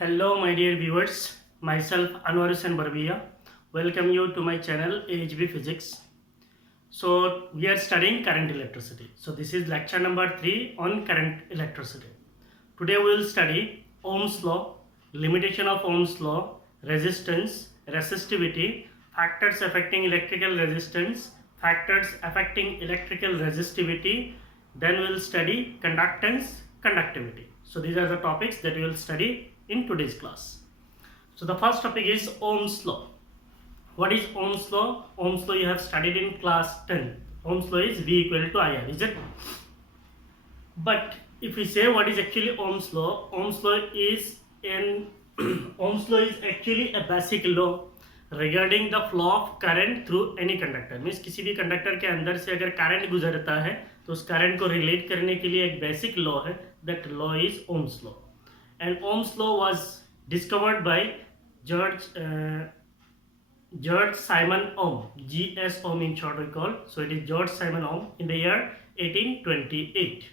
Hello, my dear viewers. Myself Anwar Hussain Barbia. Welcome you to my channel AHB Physics. So we are studying current electricity. So this is lecture number 3 on current electricity. Today we will study Ohm's law, limitation of Ohm's law, resistance, resistivity, factors affecting electrical resistance, factors affecting electrical resistivity. Then we will study conductance, conductivity. So these are the topics that we will study in today's class. So the first topic is Ohm's law. What is Ohm's law? Ohm's law you have studied in class 10. Ohm's law is V equal to IR, is it? But if we say what is actually Ohm's law is an Ohm's law is actually a basic law regarding the flow of current through any conductor. Means किसी भी conductor के अंदर से अगर current गुजरता है तो उस करंट को रिलेट करने के लिए एक बेसिक लॉ है. That law is Ohm's law. And Ohm's law was discovered by George Simon Ohm, G.S. Ohm in short we call. So it is George Simon Ohm in the year 1828.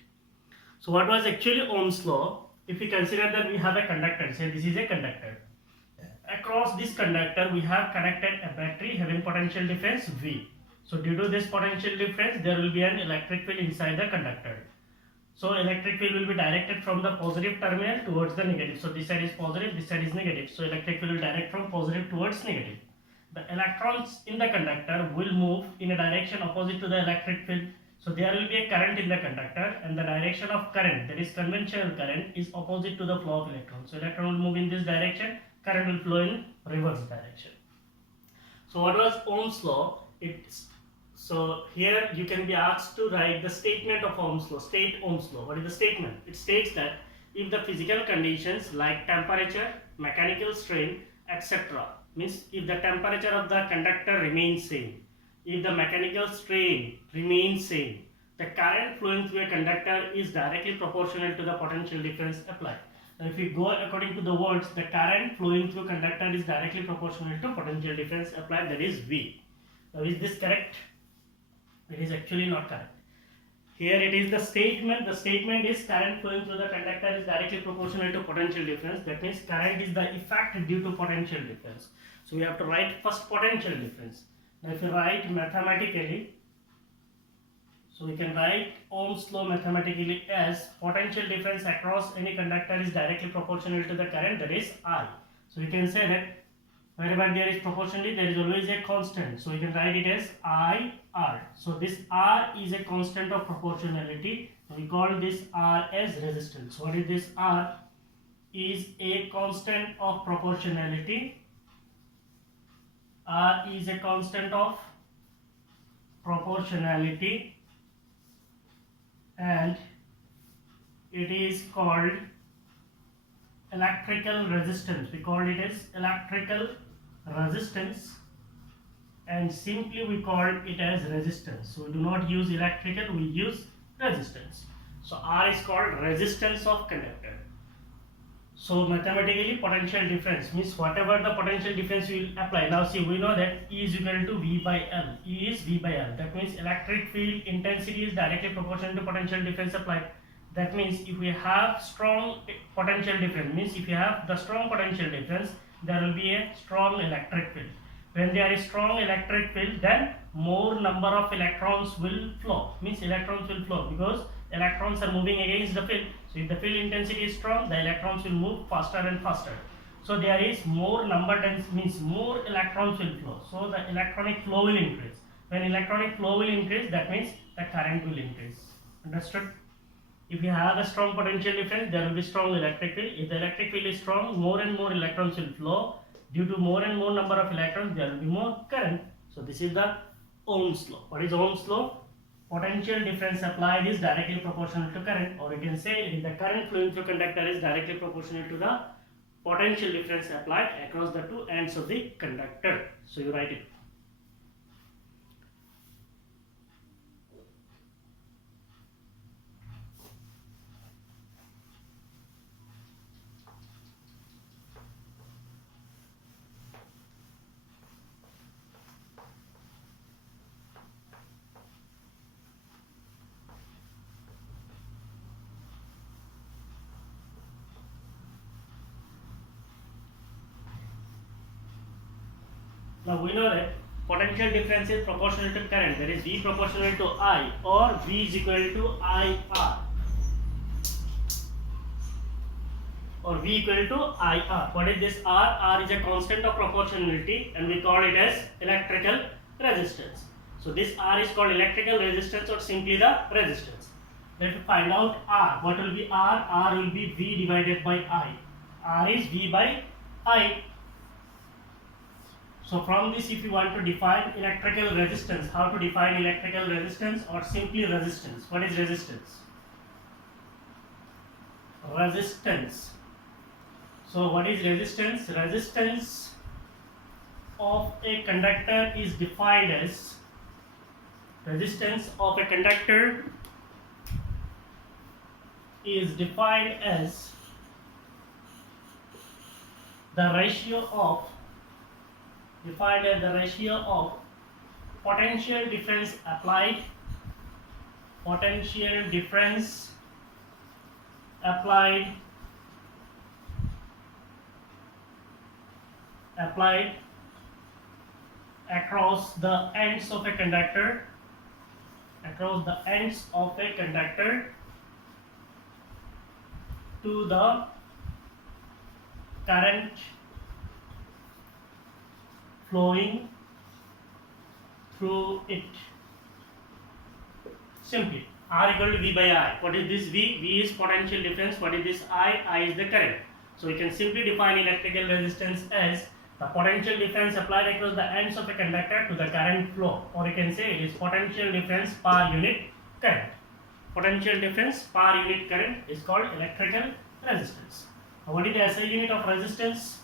So what was actually Ohm's law? If we consider that we have a conductor, say this is a conductor. Across this conductor we have connected a battery having potential difference V. So due to this potential difference there will be an electric field inside the conductor. So electric field will be directed from the positive terminal towards the negative. So this side is positive, this side is negative. So electric field will direct from positive towards negative. The electrons in the conductor will move in a direction opposite to the electric field. So there will be a current in the conductor and the direction of current, that is conventional current, is opposite to the flow of electrons. So electron will move in this direction, current will flow in reverse direction. So what was Ohm's law? So here you can be asked to write the statement of Ohm's law. State Ohm's law. What is the statement? It states that if the physical conditions like temperature, mechanical strain, etc. means if the temperature of the conductor remains same, if the mechanical strain remains same, the current flowing through a conductor is directly proportional to the potential difference applied. Now if we go according to the words, the current flowing through conductor is directly proportional to potential difference applied, that is V. Now is this correct? It is actually not correct. Here it is the statement. The statement is current flowing through the conductor is directly proportional to potential difference. That means current is the effect due to potential difference. So we have to write first potential difference. Now if you write mathematically, so we can write Ohm's law mathematically as potential difference across any conductor is directly proportional to the current, that is I. So we can say that wherever there is proportionality, there is always a constant. So we can write it as IR. So this R is a constant of proportionality. We call this R as resistance. What is this R? Is a constant of proportionality. R is a constant of proportionality and it is called electrical resistance. We call it as electrical resistance and simply we call it as resistance. So we do not use electrical, we use resistance. So R is called resistance of conductor. So mathematically potential difference means whatever the potential difference we will apply. Now see, we know that E is equal to V by L. E is V by L. That means electric field intensity is directly proportional to potential difference applied. That means if we have strong potential difference, means if you have the strong potential difference, there will be a strong electric field. When there is strong electric field, then more number of electrons will flow. Means electrons will flow because electrons are moving against the field. So if the field intensity is strong, the electrons will move faster and faster. So there is more number dense, means more electrons will flow. So the electronic flow will increase. When electronic flow will increase, that means the current will increase. Understood? If you have a strong potential difference, there will be strong electric field. If the electric field is strong, more and more electrons will flow. Due to more and more number of electrons, there will be more current. So this is the Ohm's law. What is Ohm's law? Potential difference applied is directly proportional to current, or you can say the current flowing through conductor is directly proportional to the potential difference applied across the two ends of the conductor. So you write it. Now we know that potential difference is proportional to current, that is V proportional to I, or V is equal to IR, or V equal to IR. What is this R? R is a constant of proportionality and we call it as electrical resistance. So this R is called electrical resistance or simply the resistance. Let us find out R. What will be R? R will be V divided by I. R is V by I. So from this, if you want to define electrical resistance, how to define electrical resistance or simply resistance? What is resistance? Resistance. So what is resistance? Resistance of a conductor is defined as resistance of a conductor is defined as the ratio of potential difference applied across the ends of a conductor to the current flowing through it. Simply R equal to V by I. What is this V? V is potential difference. What is this I? I is the current. So we can simply define electrical resistance as the potential difference applied across the ends of a conductor to the current flow, or you can say it is potential difference per unit current. Potential difference per unit current is called electrical resistance. Now what is the SI unit of resistance?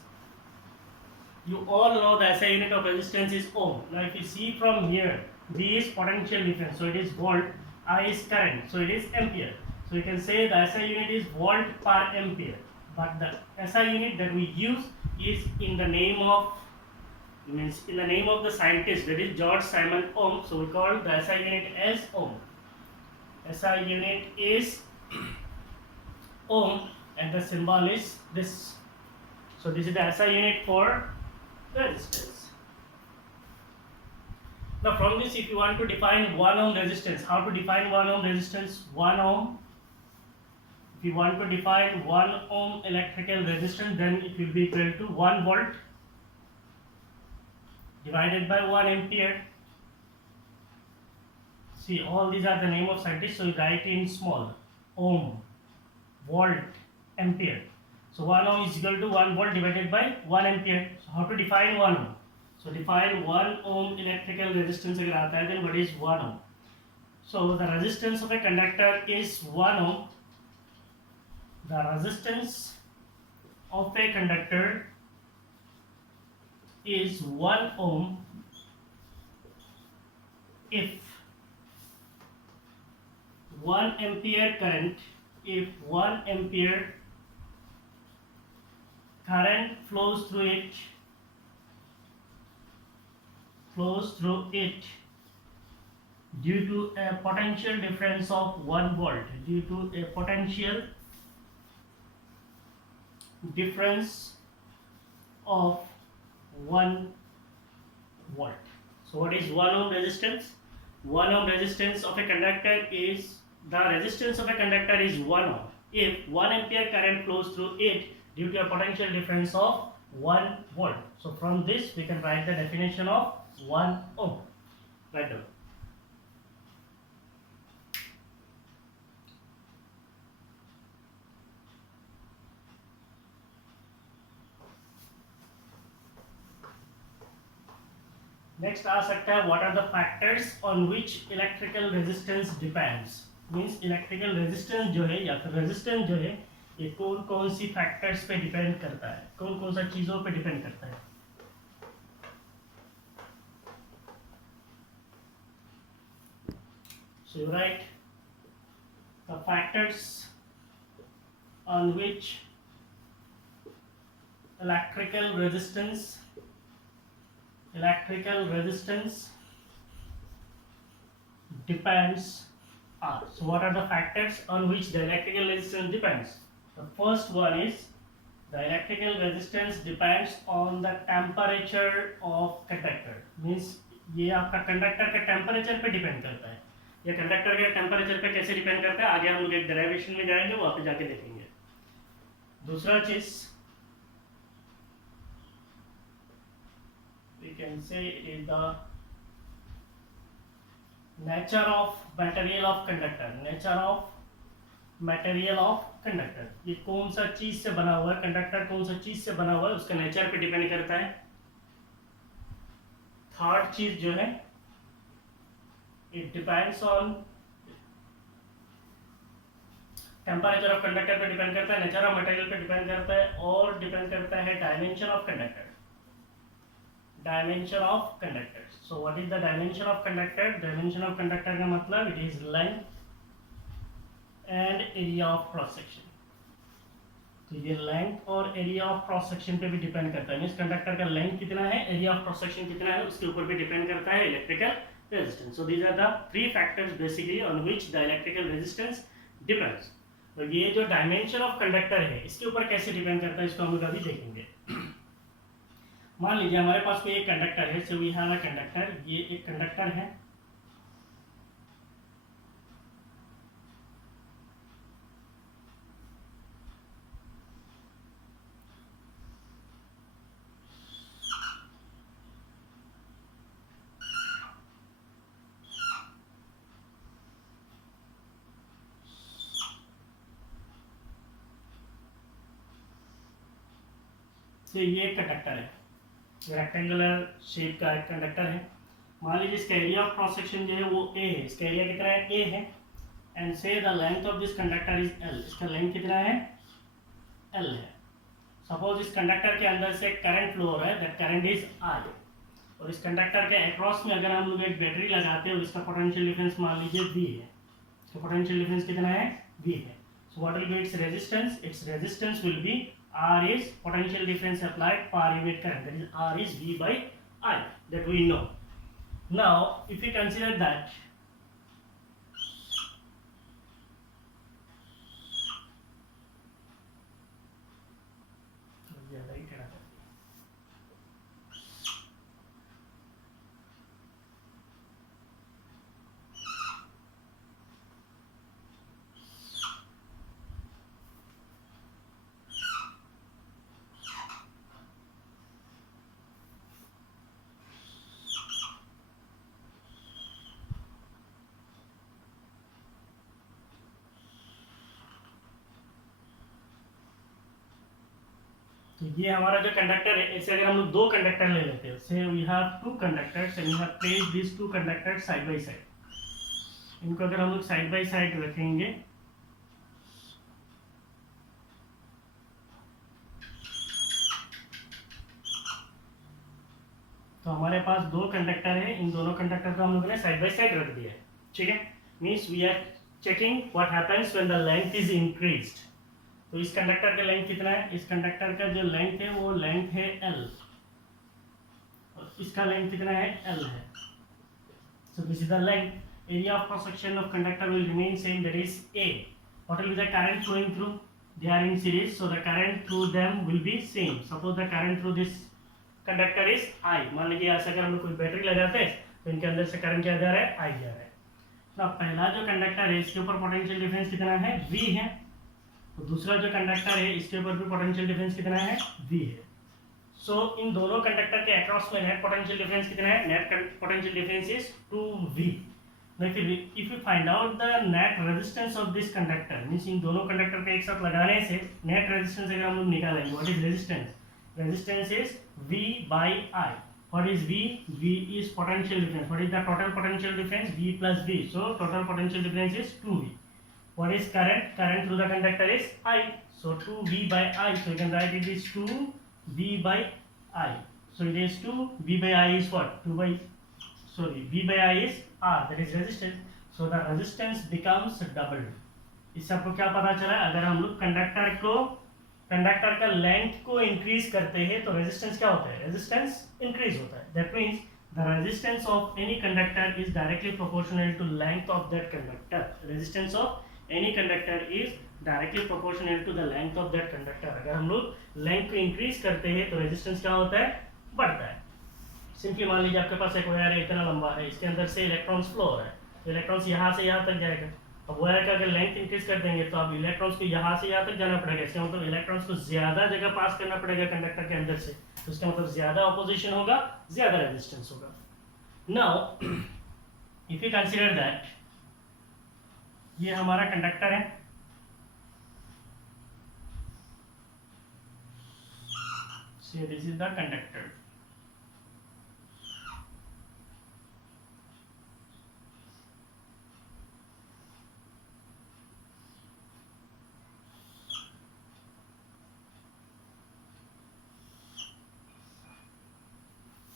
You all know the SI unit of resistance is ohm. Now if you see from here, V is potential difference, so it is volt. I is current, so it is ampere. So you can say the SI unit is volt per ampere. But the SI unit that we use is in the name of the scientist, that is George Simon Ohm. So we call the SI unit as ohm. SI unit is ohm and the symbol is this. So this is the SI unit for resistance. Now from this, if you want to define 1 ohm resistance, how to define 1 ohm resistance? 1 ohm, if you want to define 1 ohm electrical resistance, then it will be equal to 1 volt divided by 1 ampere. See, all these are the name of scientists, so you write in small: ohm, volt, ampere. So 1 ohm is equal to 1 volt divided by 1 ampere. So how to define 1 ohm? So define 1 ohm electrical resistance agar aata hai, then what is 1 ohm? So the resistance of a conductor is 1 ohm. The resistance of a conductor is 1 ohm if 1 ampere current flows through it due to a potential difference of 1 volt, due to a potential difference of 1 volt. So what is 1 ohm resistance? 1 ohm resistance of a conductor is, the resistance of a conductor is 1 ohm if 1 ampere current flows through it due to a potential difference of 1 volt. So from this we can write the definition of 1 ohm. Write down. Next आ सकता है, what are the factors on which electrical resistance depends. Means electrical resistance जो है या फिर resistance जो है ये कौन कौन सी फैक्टर्स पे डिपेंड करता है, कौन कौन सा चीजों पे डिपेंड करता है. So you write the factors on which electrical resistance depends are. So what are the factors on which the electrical resistance depends? The first one is The electrical resistance depends on the temperature of conductor. Means ये आपका conductor के temperature पे depend करता है. ये conductor के temperature पे कैसे डिपेंड करता है आगे हम लोग एक डेरिवेशन में जाएंगे, वहां पे जाके देखेंगे. दूसरा चीज we can say is the nature of material of conductor. Nature of material of conductor, ये कौन सा चीज से बना हुआ है, कंडक्टर कौन सा चीज से बना हुआ है उसके नेचर पे डिपेंड करता है. थर्ड चीज जो है it depends on temperature of conductor पे डिपेंड करता है, नेचर ऑफ मटेरियल पे डिपेंड करता है और डिपेंड करता है dimension of conductor. Dimension of conductor. So what is the dimension of conductor? Dimension of conductor का मतलब it is length and area of cross section. तो ये लेंथ और एरिया ऑफ क्रॉस सेक्शन पे भी डिपेंड करता है. मींस कंडक्टर का लेंथ कितना है, एरिया ऑफ क्रॉस सेक्शन कितना है, उसके ऊपर भी डिपेंड करता है electrical resistance. So these are the three factors basically on which the electrical resistance depends. तो ये जो डायमेंशन ऑफ कंडक्टर है इसके ऊपर कैसे डिपेंड करता है इसको हम लोग अभी देखेंगे. मान लीजिए हमारे पास कोई एक कंडक्टर है. So we have a conductor. ये एक कंडक्टर है. तो ये एक कंडक्टर है, रेक्टेंगुलर शेप का एक कंडक्टर है. मान लीजिए इसका एरिया ऑफ क्रॉस सेक्शन जो है वो ए है. इसका एरिया कितना है, ए है. एंड से the length of this conductor is L. इसका लेंथ कितना है, एल है. सपोज इस कंडक्टर के अंदर से करंट फ्लो हो रहा है, दैट करंट इज आई. और इस कंडक्टर के अक्रॉस में अगर हम लोग एक बैटरी लगाते हैं और इसका पोटेंशियल डिफरेंस मान लीजिए वी है. इसका पोटेंशियल डिफरेंस कितना है, वी है. So what will B its resistance? Its resistance will be R is potential difference applied per unit current, that is R is V by I, that we know. Now if we consider that तो ये हमारा जो conductor है, ऐसे अगर हम लोग दो कंडक्टर ले लेते हैं, say we have two conductors and we have placed this two conductors side by side. इनको अगर हम लोग साइड बाय साइड रखेंगे तो हमारे पास दो कंडक्टर है. इन दोनों कंडक्टर को हम लोगों ने साइड बाय साइड रख दिया है. ठीक है. Means we are checking what happens when the length is increased. तो इस कंडक्टर का लेंथ कितना है, इस कंडक्टर का जो लेंथ है वो लेंथ है L और इसका लेंथ कितना है, L है. So this is the length. Area of cross section of conductor will remain same, that is A. What will be the current flowing through? They are in series, so the current through them will be same. Suppose the current through this conductor is I. मान लीजिए ऐसा अगर हम कोई battery लगाते हैं तो इनके अंदर से करंट क्या जा रहा है, I जा रहा है. तो पहला जो कंडक्टर है इसके ऊपर पोटेंशियल डिफरेंस कितना है, V है. तो दूसरा जो कंडक्टर है इसके ऊपर भी पोटेंशियल डिफरेंस कितना है, V है. सो इन दोनों कंडक्टर के अक्रॉस में नेट पोटेंशियल डिफरेंस कितना है, net potential difference is 2V. If you find out the net resistance of this conductor, means इन दोनों कंडक्टर पे एक साथ लगाने से नेट रेजिस्टेंस अगर हम लोग निकालेंगे, what is resistance? Resistance is V by I. What is V? V is potential difference. What is the total potential difference? V plus V. So total potential difference is 2V. What is current? Current through the conductor is I. So 2V by I. So you can write it is 2V by I. So it is 2V by I is what? V by I is R. That is resistance. So the resistance becomes doubled. इससे आपको क्या पता चला? अगर हम लोग conductor का length को इंक्रीज करते हैं तो रेजिस्टेंस क्या होता है, रेजिस्टेंस इंक्रीज होता है. That means the resistance of any conductor is directly proportional to length of that conductor. Resistance of any conductor is directly proportional to the length of that conductor. अगर हम लोग length को increase करते हैं तो resistance क्या होता है, बढ़ता है। सिंपली मान लीजिए आपके पास एक वायर है, इतना लंबा है, इसके अंदर से इलेक्ट्रॉन्स फ्लो हो रहा है, तो इलेक्ट्रॉन्स यहाँ से यहाँ तक जाएगा। अब वायर का अगर लेंथ इंक्रीज कर देंगे तो अब इलेक्ट्रॉन्स को यहाँ से यहाँ तक जाना पड़ेगा, इसका मतलब इलेक्ट्रॉन्स को ज्यादा जगह पास करना पड़ेगा कंडक्टर के अंदर से, तो इसका मतलब ज्यादा ऑपोजिशन होगा, ज्यादा रेजिस्टेंस होगा। Now if you consider that ये हमारा कंडक्टर है, so this is the conductor।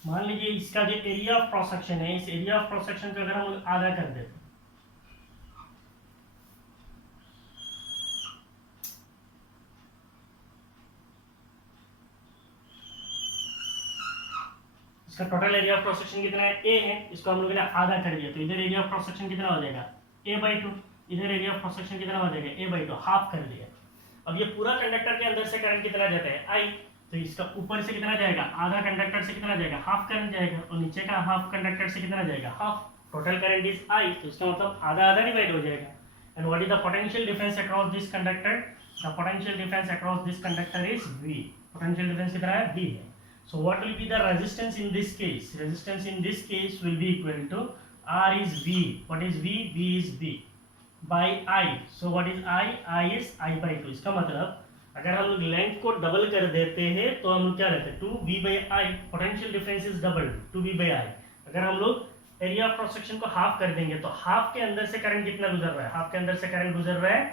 मान लीजिए इसका जो एरिया ऑफ क्रॉस सेक्शन है, इस एरिया ऑफ क्रॉस सेक्शन को अगर हम आधा कर देते, इसका total area of cross section कितना है, ए है, इसको हम लोगों ने आधा कर दिया, तो इधर एरिया ऑफ क्रॉस सेक्शन कितना हो जाएगा, a/2, इधर एरिया ऑफ क्रॉस सेक्शन कितना हो जाएगा, a/2, हाफ कर दिया। अब ये पूरा कंडक्टर के अंदर से करंट कितना जाता है, I, तो इसका ऊपर से कितना जाएगा, आधा कंडक्टर से कितना जाएगा, हाफ करंट जाएगा, और नीचे का हाफ कंडक्टर से कितना जाएगा, half. Total current is I, तो इसका मतलब आधा आधा डिवाइड हो जाएगा। And what is the potential difference across this conductor, the potential difference across this conductor is V, potential difference कितना है, V है। So what will be the resistance in this case? Resistance in this case will be equal to R is V. What is V? V is V by I. So what is I? I is I/2. इसका मतलब अगर हम लोग length को double कर देते हैं तो हम लोग क्या रहते हैं, 2V/I, potential difference is double 2V/I। अगर हम लोग एरिया ऑफ क्रॉस सेक्शन को हाफ कर देंगे तो हाफ के अंदर से करंट कितना गुजर रहा है, हाफ के अंदर से करंट गुजर रहा है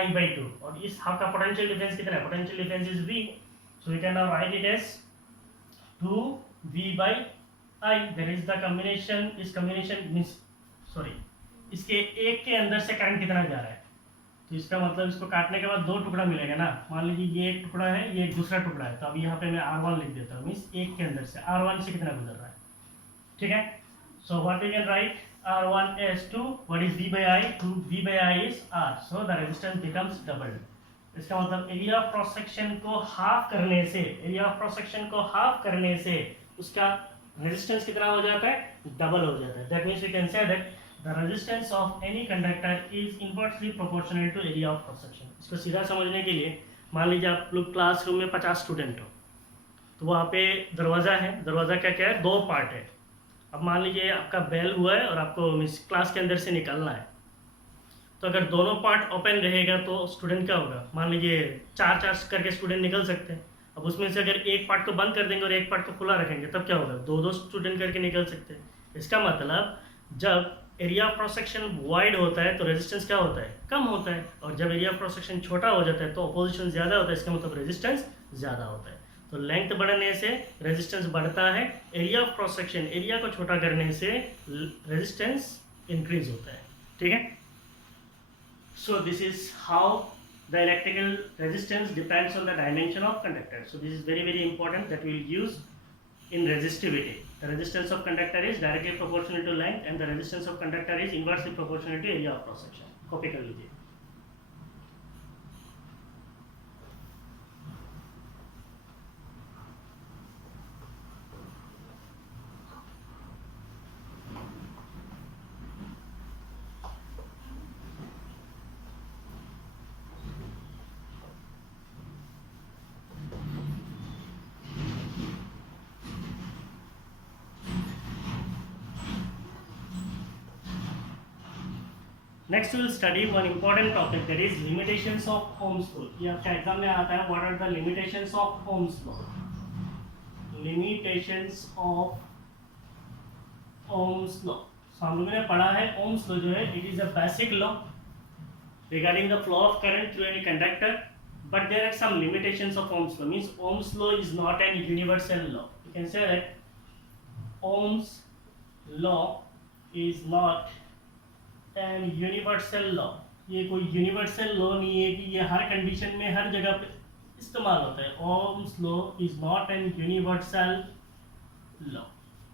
I/2, और इस हाफ का पोटेंशियल डिफरेंस कितना है, potential difference is V। So we can now write it as 2V/I, that is the combination, इस combination means sorry, इसके एक के अंदर से करंट कितना जा रहा है, तो इसका मतलब इसको काटने के बाद दो टुकड़ा मिलेगा ना, मान लीजिए ये एक टुकड़ा है, ये एक दूसरा टुकड़ा है, तो अब यहाँ पे मैं R1 लिख देता हूँ, मीन्स एक के अंदर से R1 से कितना गुजर रहा है, ठीक है। So what we can write, R1 as 2, what is V/I, 2V/I is R, so the resistance becomes doubled। इसका मतलब एरिया ऑफ क्रॉस सेक्शन को हाफ करने से, एरिया ऑफ क्रॉस सेक्शन को हाफ करने से उसका रेजिस्टेंस कितना हो जाता है, डबल हो जाता है। That means we can say that the resistance of any conductor is inversely proportional to area of cross section. इसको सीधा समझने के लिए मान लीजिए आप लोग क्लासरूम में 50 स्टूडेंट हो, तो वहाँ पे दरवाज़ा है, दरवाज़ा क्या क्या है, दो पार्ट है। अब मान लीजिए आपका बेल हुआ है और आपको क्लास के अंदर से निकलना है, तो अगर दोनों पार्ट ओपन रहेगा तो स्टूडेंट क्या होगा, मान लीजिए 4 करके स्टूडेंट निकल सकते हैं। अब उसमें से अगर एक पार्ट को बंद कर देंगे और एक पार्ट को खुला रखेंगे तब क्या होगा, 2 स्टूडेंट करके निकल सकते हैं। इसका मतलब जब area of cross section wide होता है तो रेजिस्टेंस क्या होता है, कम होता है, और जब एरिया ऑफ क्रॉस सेक्शन छोटा हो जाता है तो अपोजिशन ज़्यादा होता है, इसका मतलब रेजिस्टेंस ज़्यादा होता है। तो लेंथ बढ़ने से रेजिस्टेंस बढ़ता है, area of cross section, area को छोटा करने से रेजिस्टेंस इंक्रीज होता है, ठीक है। So this is how the electrical resistance depends on the dimension of conductor. So this is very important that we will use in resistivity. The resistance of conductor is directly proportional to length and the resistance of conductor is inversely proportional to area of cross section. Copy कर लीजिए। Next we will study one important topic, that is limitations of Ohm's law। ये आपका exam में आता है, what are the limitations of Ohm's law, limitations of Ohm's law। So हम लोगों ने पढ़ा है Ohm's law जो है, it is a basic law regarding the flow of current through any conductor, but there are some limitations of Ohm's law, means Ohm's law is not an universal law। You can say that Ohm's law is not N universal law, ये कोई universal law नहीं है कि ये हर condition में हर जगह पे इस्तेमाल होता है। Ohm's law is not an universal law.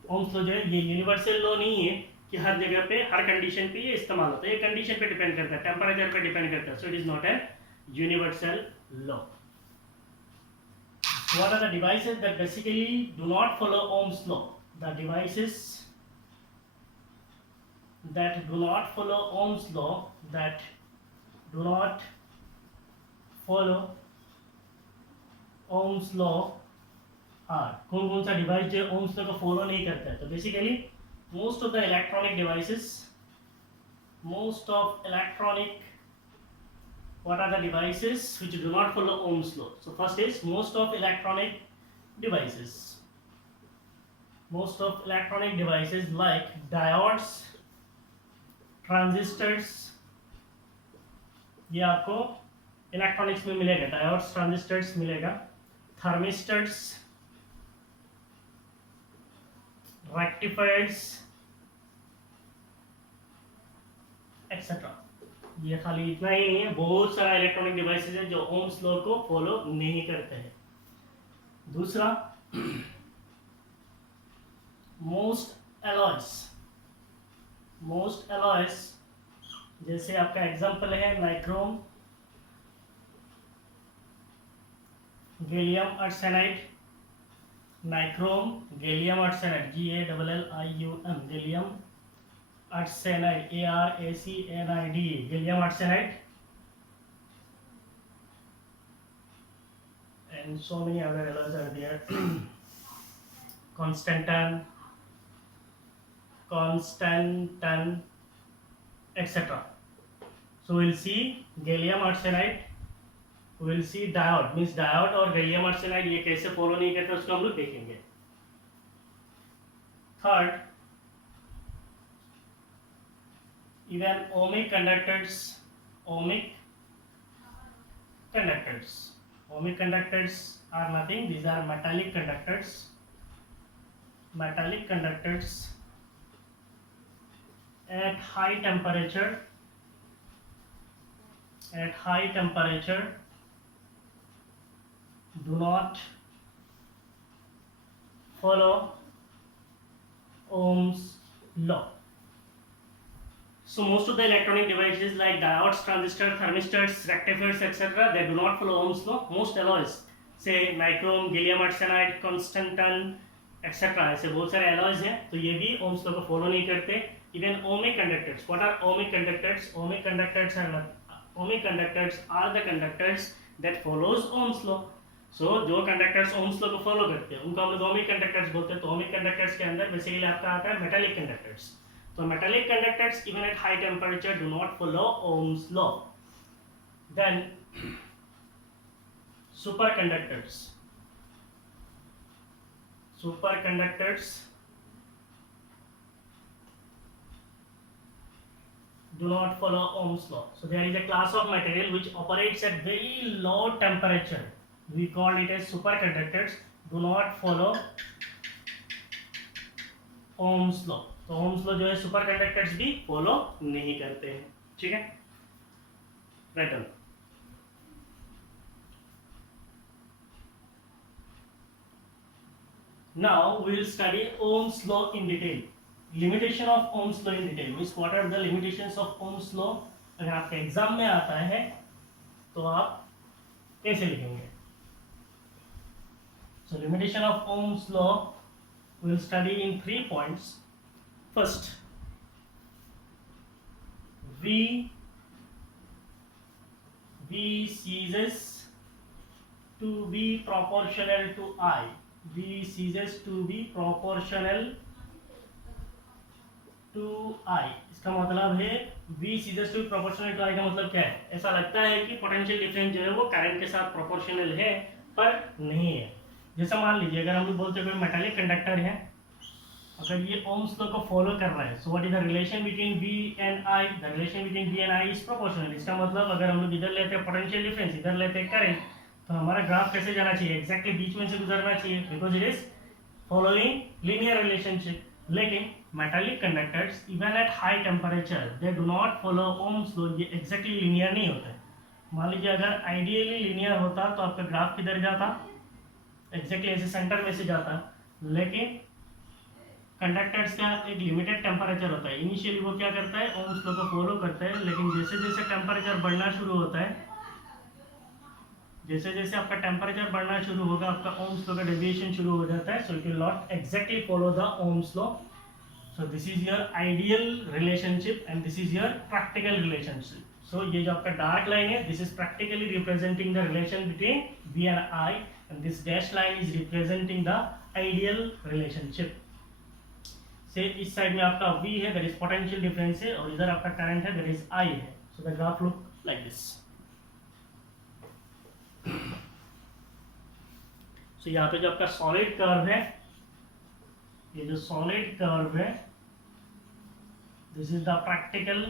Ohm's law जो है ये यूनिवर्सल लॉ नहीं है कि हर जगह पे हर कंडीशन पे ये इस्तेमाल होता है, ये कंडीशन पे डिपेंड करता है, टेम्परेचर पे डिपेंड करता है। So it is not an universal law. What are the devices that basically do not follow Ohm's law? The devices that do not follow Ohm's law, that do not follow Ohm's law are कौन कौन सा device जो Ohm's law को follow नहीं करता है? तो basically most of the electronic devices, what are the devices which do not follow Ohm's law? So first is most of electronic devices like diodes, transistors, ये आपको इलेक्ट्रॉनिक्स में मिलेगा, डायोड्स, ट्रांजिस्टर्स मिलेगा, थर्मिस्टर्स, रेक्टिफायर्स एक्सेट्रा। ये खाली इतना ही नहीं है, बहुत सारा इलेक्ट्रॉनिक डिवाइसेस है जो ओम्स लॉ को फॉलो नहीं करते हैं। दूसरा, मोस्ट एलॉयस जैसे आपका एग्जांपल है nichrome, gallium arsenide, nichrome, gallium arsenide, GALLIUM, gallium arsenide, ARSENID, gallium arsenide, and so many other alloys are there. Constantan, etc. So we'll see gallium arsenide, we'll see diode, means diode और gallium arsenide ये कैसे follow नहीं करते उसको हम लोग देखेंगे। Third, even ohmic conductors are nothing, these are metallic conductors at high temperature do not follow Ohm's law. So most of the electronic devices like diodes, transistors, thermistors, rectifiers, etc., they do not follow Ohm's law. Most alloys, say nichrome, gallium arsenide, constantan, etc., ऐसे बहुत सारे alloys हैं, तो ये भी Ohm's law को follow नहीं करते. Even ohmic conductors. What are ohmic conductors? Ohmic conductors are the conductors that follows Ohm's law. So जो conductors Ohm's law को follow करते हैं उनको हम लोग ohmic conductors बोलते हैं। तो ohmic conductors के अंदर basically आपका आता है metallic conductors. So metallic conductors even at high temperature do not follow Ohm's law. Then superconductors do not follow Ohm's law. So there is a class of material which operates at very low temperature. We call it as superconductors. Do not follow Ohm's law. तो Ohm's law जो है superconductors भी follow नहीं करते हैं, ठीक है? Right on. Now we will study Ohm's law in detail. Limitation of Ohm's law in detail means what are the limitations of Ohm's law? अगर आपके एग्जाम में आता है तो आप कैसे लिखेंगे? So limitation of Ohm's law we will study in 3 points. First, V ceases to be proportional to I. V ceases to be proportional to I. इसका मतलब है V ceases to be proportional to I का मतलब क्या है? ऐसा लगता है कि पोटेंशियल डिफरेंस जो है वो करंट के साथ प्रोपोर्शनल है पर नहीं है। जैसा मान लीजिए अगर हम लोग बोलते हैं कोई मेटालिक कंडक्टर है, अगर ये ओम्स लॉ को फॉलो कर रहा है, so what is the relation between V and I? The relation between V and I is proportional. इसका मतलब अगर हम लोग इधर लेते हैं पोटेंशियल डिफरेंस, इधर लेते हैं करंट, तो हमारा ग्राफ कैसे जाना चाहिए? एग्जैक्टली बीच में से गुजरना चाहिए, because it is following linear relationship. लेकिन metallic conductors even at high temperature they do not follow Ohm's law, ये एग्जैक्टली लीनियर नहीं होता है। मान लीजिए अगर आइडियली लीनियर होता तो आपका ग्राफ किधर जाता? एग्जैक्टली ऐसे सेंटर में से जाता। लेकिन कंडक्टर्स का एक लिमिटेड टेम्परेचर होता है, इनिशियली वो क्या करता है? ओम्स लॉ को फॉलो करता है, लेकिन जैसे जैसे टेम्परेचर बढ़ना शुरू होता है जैसे जैसे आपका टेम्परेचर बढ़ना शुरू होगा, आपका ओम्स लॉ का डेविएशन शुरू हो जाता है, so it will not exactly follow the Ohm's law. So this is your ideal relationship and this is your practical relationship. So ये जो आपका dark line है, this is practically representing the relation between V and I, and this dashed line is representing the ideal relationship. से इस side में आपका V है, that is potential difference है, और इधर आपका current है, that is I है. So the graph look like this. So यहाँ पे जो आपका solid curve है, ये जो solid curve है, this is the practical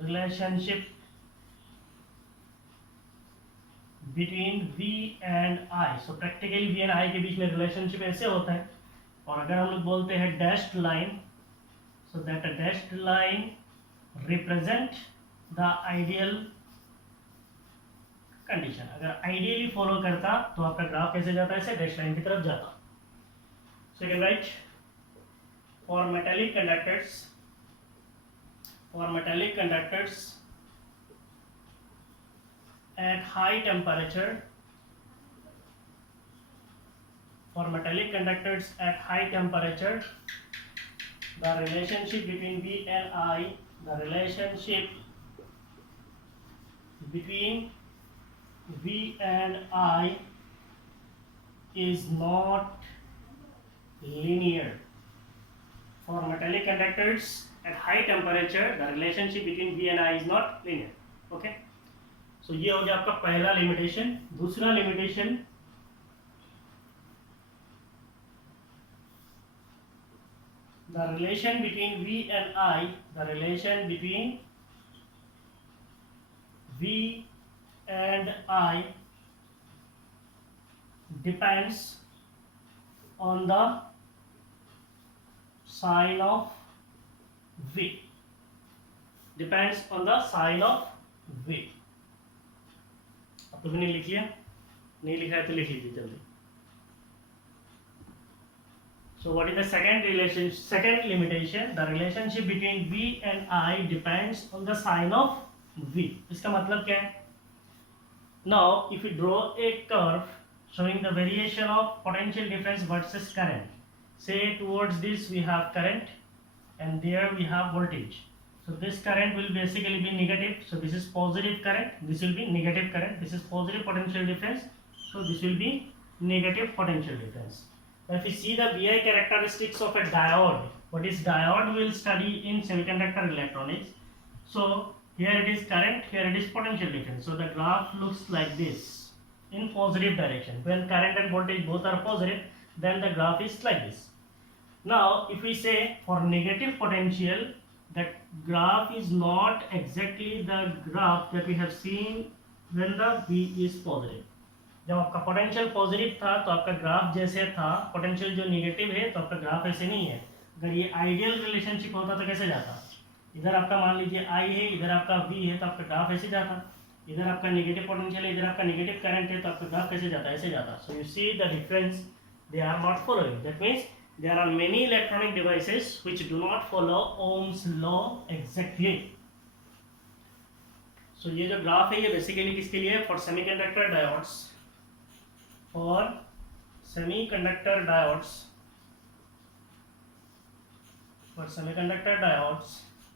relationship between V and I. So practically V and I के बीच में relationship ऐसे होता है. और अगर हम लोग बोलते हैं dashed line, so that a dashed line represent the ideal condition. अगर ideally follow करता तो आपका ग्राफ कैसे जाता है, ऐसे dashed line की तरफ जाता. So you can write for metallic conductors at high temperature, the relationship between V and I, is not linear. For metallic conductors at high temperature, the relationship between V and I is not linear. Okay, so ये हो गया आपका पहला limitation. दूसरा limitation, the relation between V and I depends on the sign of V. Depends on the sign of V. आप लोगों ने लिख लिया? नहीं लिखा है तो लिख लीजिए जल्दी. So what is the second limitation? The relationship between V and I depends on the sign of V. इसका मतलब क्या है? Now if we draw a curve showing the variation of potential difference versus current. Say towards this we have current and there we have voltage. So this current will basically be negative. So this is positive current, this will be negative current. This is positive potential difference, so this will be negative potential difference. Now if we see the VI characteristics of a diode, what is diode we will study in semiconductor electronics. So here it is current, here it is potential difference. So the graph looks like this in positive direction. When current and voltage both are positive, then the graph is like this. Now if we say for negative potential, that graph is not exactly the graph that we have seen when the V is positive. जब आपका potential positive था तो आपका graph जैसे था, potential जो negative है तो आपका ग्राफ ऐसे नहीं है. अगर ये आइडियल रिलेशनशिप होता तो कैसे जाता? इधर आपका मान लीजिए I है, इधर आपका V है, तो आपका ग्राफ ऐसे जाता. इधर आपका नेगेटिव पोटेंशियल है, इधर आपका नेगेटिव करंट है, तो आपका ग्राफ कैसे जाता? ऐसे जाता. So you see the difference, they are not following. That means there are many electronic devices which do not follow Ohm's law exactly. So ये जो ग्राफ है ये बेसिकली किसके लिए है? For semiconductor diodes. For semiconductor diodes,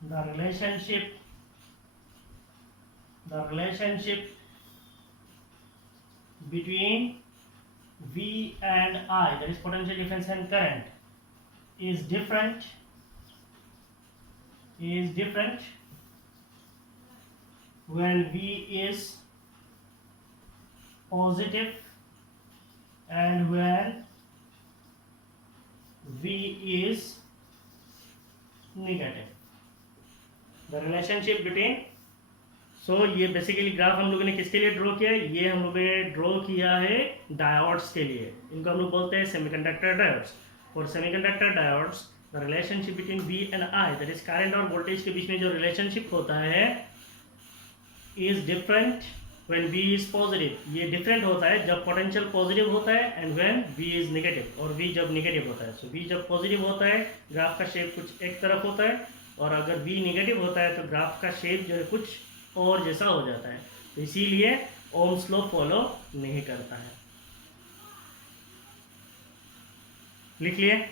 the relationship between V and I, that is potential difference and current, is different when V is positive and when V is negative. The relationship between, so ये basically graph हम लोगों ने किसके लिए draw किया है? ये हम लोगों ने ड्रॉ किया है डायोड्स के लिए. इनको हम लोग बोलते हैं semiconductor diodes. For semiconductor diodes the relationship between V and I, that is current और वोल्टेज के बीच में जो रिलेशनशिप होता है, is different when V is positive. ये डिफरेंट होता है जब पोटेंशियल पॉजिटिव होता है and when V is negative, और V जब नेगेटिव होता है. सो V जब पॉजिटिव होता है ग्राफ का शेप कुछ एक तरफ होता है, और अगर v नेगेटिव होता है तो ग्राफ का शेप जो है कुछ और जैसा हो जाता है, तो इसीलिए ओम्स लॉ फॉलो नहीं करता है। लिख लिए?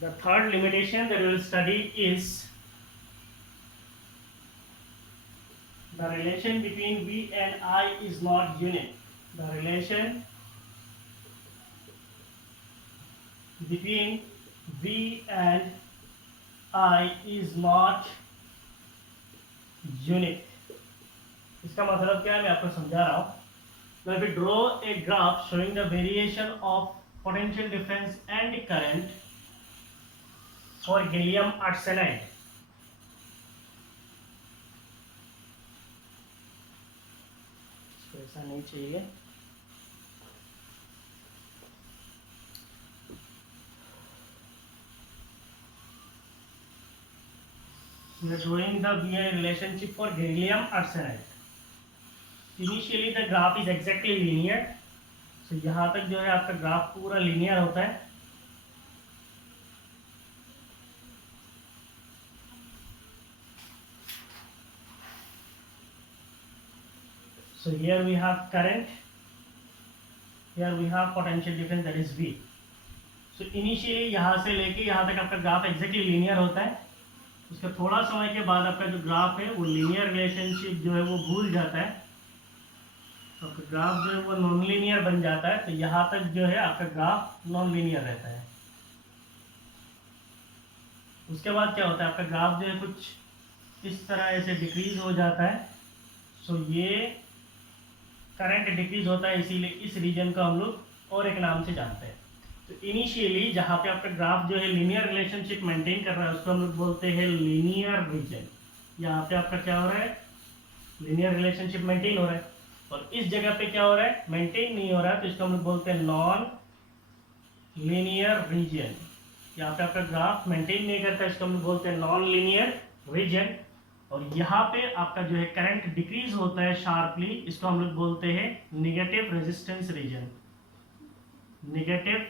The third limitation that we will study is the relation between V and I is not unique. The relation between V and I is not unique. इसका मतलब क्या है, मैं आपको समझा रहा हूँ. Now if we draw a graph showing the variation of potential difference and current for gallium arsenide, इसको ऐसा नहीं चाहिए. We are drawing the VI relationship for gallium arsenide. Initially the graph is exactly linear. So यहाँ तक जो है आपका graph पूरा linear होता है. So here we have current, here we have potential difference, that is V. So initially यहाँ से लेके यहाँ तक आपका ग्राफ exactly linear होता है. उसका थोड़ा समय के बाद आपका जो ग्राफ है वो linear relationship जो है वो भूल जाता है, तो आपका ग्राफ जो है वो नॉन लीनियर बन जाता है. तो यहाँ तक जो है आपका ग्राफ नॉन लीनियर रहता है. उसके बाद क्या होता है, आपका ग्राफ जो है कुछ इस तरह ऐसे डिक्रीज हो जाता है. सो ये करंट डिक्रीज होता है, इसीलिए इस रीजन को हम लोग और एक नाम से जानते हैं. तो इनिशियली जहाँ पे आपका ग्राफ जो है लीनियर रिलेशनशिप मेंटेन कर रहा है उसको हम लोग बोलते हैं लीनियर रीजन. यहाँ पे आपका क्या हो रहा है, लीनियर रिलेशनशिप मेंटेन हो रहा है, और इस जगह पे क्या हो रहा है, मेंटेन नहीं हो रहा है, तो इसको हम लोग बोलते हैं नॉन लीनियर रीजन. यहाँ पे आपका ग्राफ मेंटेन नहीं करता, इसको हम लोग बोलते हैं नॉन लीनियर रीजन. और यहाँ पे आपका जो है करंट डिक्रीज होता है शार्पली, इसको हम लोग बोलते हैं negative resistance region. Negative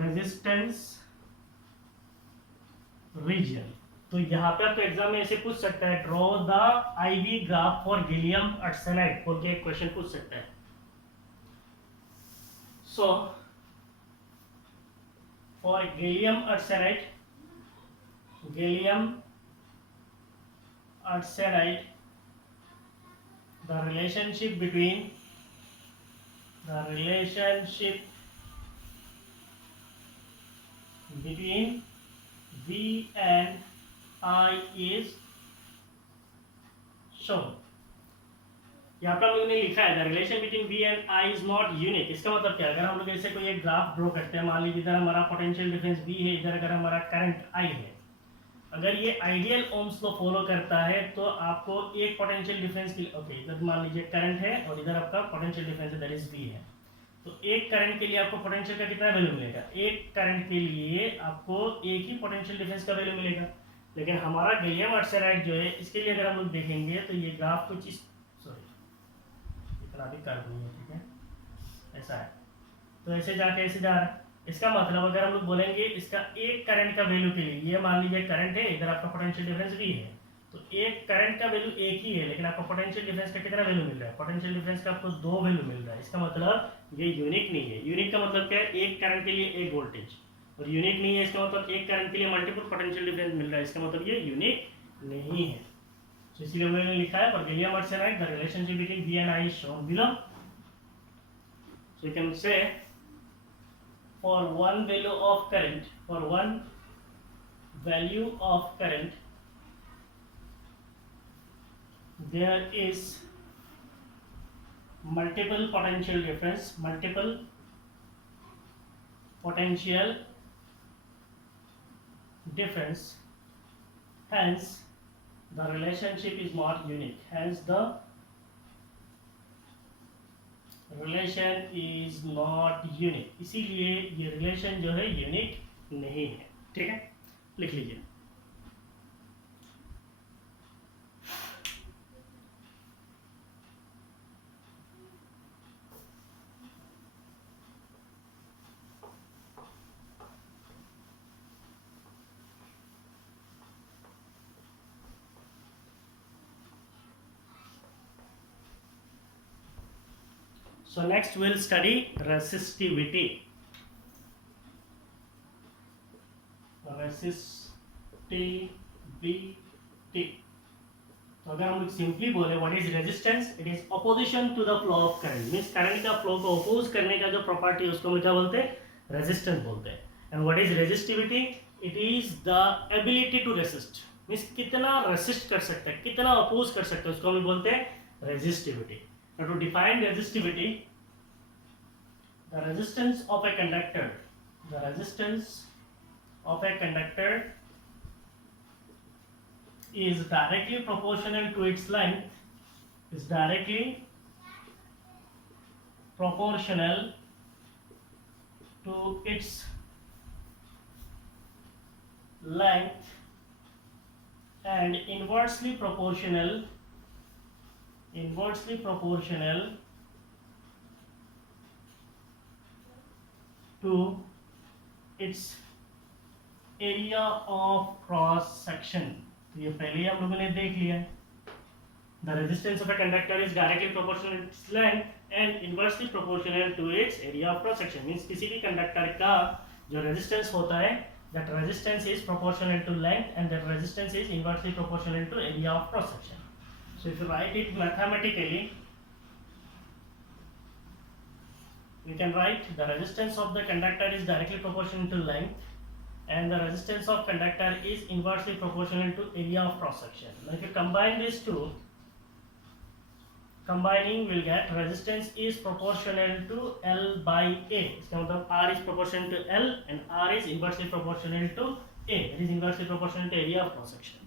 resistance region. तो यहाँ पे आपको एग्जाम में ऐसे पूछ सकता है, draw the IV graph for gallium arsenide, बोल के एक क्वेश्चन पूछ सकता है. So for gallium arsenide, gallium arsenide, the relationship between V and I is shown. यहाँ पर हम लोगों ने लिखा है the relation between V and I is not unique. इसका मतलब क्या है, अगर हम लोग ऐसे कोई एक ग्राफ ड्रॉ करते हैं, मान लीजिए इधर हमारा पोटेंशियल डिफरेंस V है, इधर अगर हमारा करंट I है, अगर ये आइडियल ओम्स लॉ फॉलो करता है तो आपको एक पोटेंशियल डिफरेंस की, ओके इधर मान लीजिए करंट है और इधर आपका पोटेंशियल डिफरेंस है, दैट इज V है. तो एक करंट के लिए आपको पोटेंशियल का कितना वैल्यू मिलेगा, एक करंट के लिए आपको एक ही पोटेंशियल डिफरेंस का वैल्यू मिलेगा. लेकिन हमारा गैलियम आर्सेनाइड जो है, इसके लिए अगर हम लोग देखेंगे तो ये ग्राफ कुछ इस, सॉरी इतना भी कर दूंगा, ठीक है, ऐसा है. तो ऐसे जाके ऐसे जा रहा है. इसका मतलब अगर हम लोग बोलेंगे इसका एक करंट का वैल्यू के लिए, ये मान लीजिए करंट है, इधर आपका पोटेंशियल डिफरेंस V है, तो एक करंट का वैल्यू एक ही है, लेकिन आपको पोटेंशियल डिफरेंस का कितना वैल्यू मिल रहा है, पोटेंशियल डिफरेंस का आपको दो वैल्यू मिल रहा है. इसका मतलब ये यूनिक नहीं है. यूनिक का मतलब क्या है, एक करंट के लिए एक वोल्टेज, और यूनिक नहीं है इसका मतलब एक करंट के लिए मल्टीपल पोटेंशियल डिफरेंस मिल रहा है, इसका मतलब ये यूनिक नहीं है. तो इसलिए मैंने लिखा है for gallium arsenide the relationship between V and I is shown below. So you can say for one value of current, for one value of current, there is multiple potential difference, multiple potential difference, hence the relationship is not unique, hence the relation is not unique. इसीलिए ये relation जो है unique नहीं है। ठीक है, लिख लीजिए। So next we'll study resistivity. Resistivity. तो अगर हम सिंपली बोले what is resistance, it is opposition to the flow of current, means current का फ्लो को अपोज करने का जो प्रॉपर्टी है उसको हम क्या बोलते हैं, रेजिस्टेंस बोलते हैं। And what is resistivity, it is the ability to resist, means कितना रेसिस्ट कर सकता है, कितना अपोज कर सकता है, उसको हम बोलते हैं resistivity. Now to define resistivity, the resistance of a conductor, the resistance of a conductor is directly proportional to its length, is directly proportional to its length and inversely proportional to its area of cross section। तो ये पहले ही हम लोगों ने देख लिया। The resistance of a conductor is directly proportional to its length and inversely proportional to its area of cross section, means किसी भी कंडक्टर का जो रेजिस्टेंस होता है, that resistance is proportional to length and that resistance is inversely proportional to area of cross section। So if you write it mathematically, we can write the resistance of the conductor is directly proportional to length and the resistance of conductor is inversely proportional to area of cross section। Now if you combine these two, combining will get resistance is proportional to L by A। इसका मतलब R is proportional to L and R is inversely proportional to A, that is inversely proportional to area of cross section।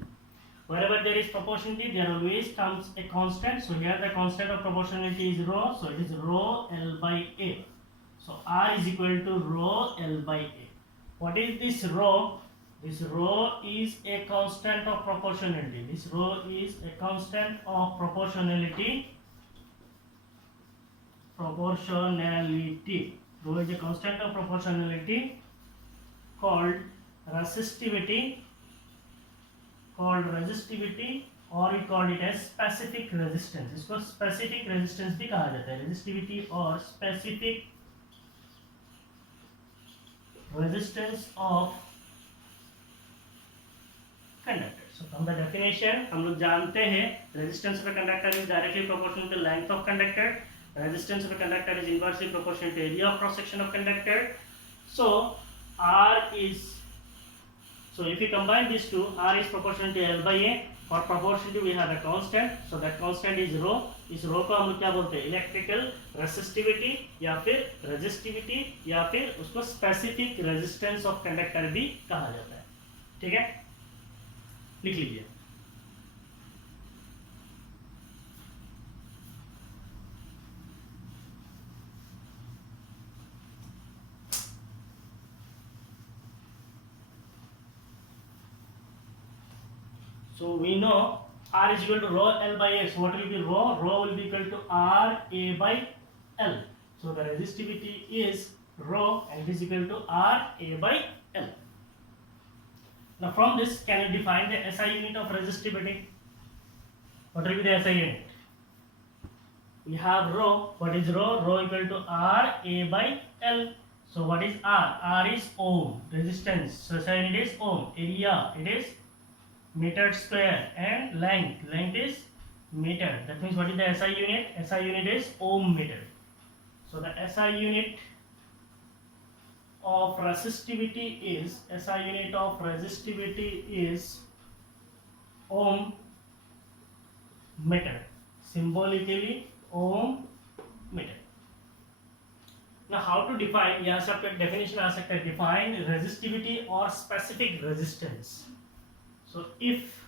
Wherever there is proportionality, there always comes a constant. So here the constant of proportionality is rho. So it is rho L by A. So R is equal to rho L by A. What is this rho? This rho is a constant of proportionality. This rho is a constant of proportionality. Rho is a constant of proportionality called resistivity, or we call it as specific resistance। इसको specific resistance भी कहा जाता है, resistivity और specific resistance of conductor। So from the definition हम लोग जानते हैं resistance of a conductor is directly proportional to length of conductor, resistance of a conductor is inversely proportional to area of cross section of conductor। So R is, so if you combine these two, R is proportional to L by A, for proportionality we have a constant, so that constant is rho। इस rho को हम लोग क्या बोलते हैं, electrical resistivity या फिर resistivity या फिर उसको स्पेसिफिक रेजिस्टेंस ऑफ कंडक्टर भी कहा जाता है। ठीक है, लिख लीजिए। So we know R is equal to rho L by A. So what will be rho? Rho will be equal to R A by L. So the resistivity is rho and it is equal to R A by L. Now from this, can you define the SI unit of resistivity? What will be the SI unit? We have rho. What is rho? Rho equal to R A by L. So what is R? R is ohm. Resistance. So SI unit is ohm. Area, it is meter square, and length is meter। That means what is the SI unit? SI unit is ohm meter। So the SI unit of resistivity is ohm meter, symbolically ohm meter। Now how to define, यहाँ से आपका definition आ सकता है, define resistivity or specific resistance। So if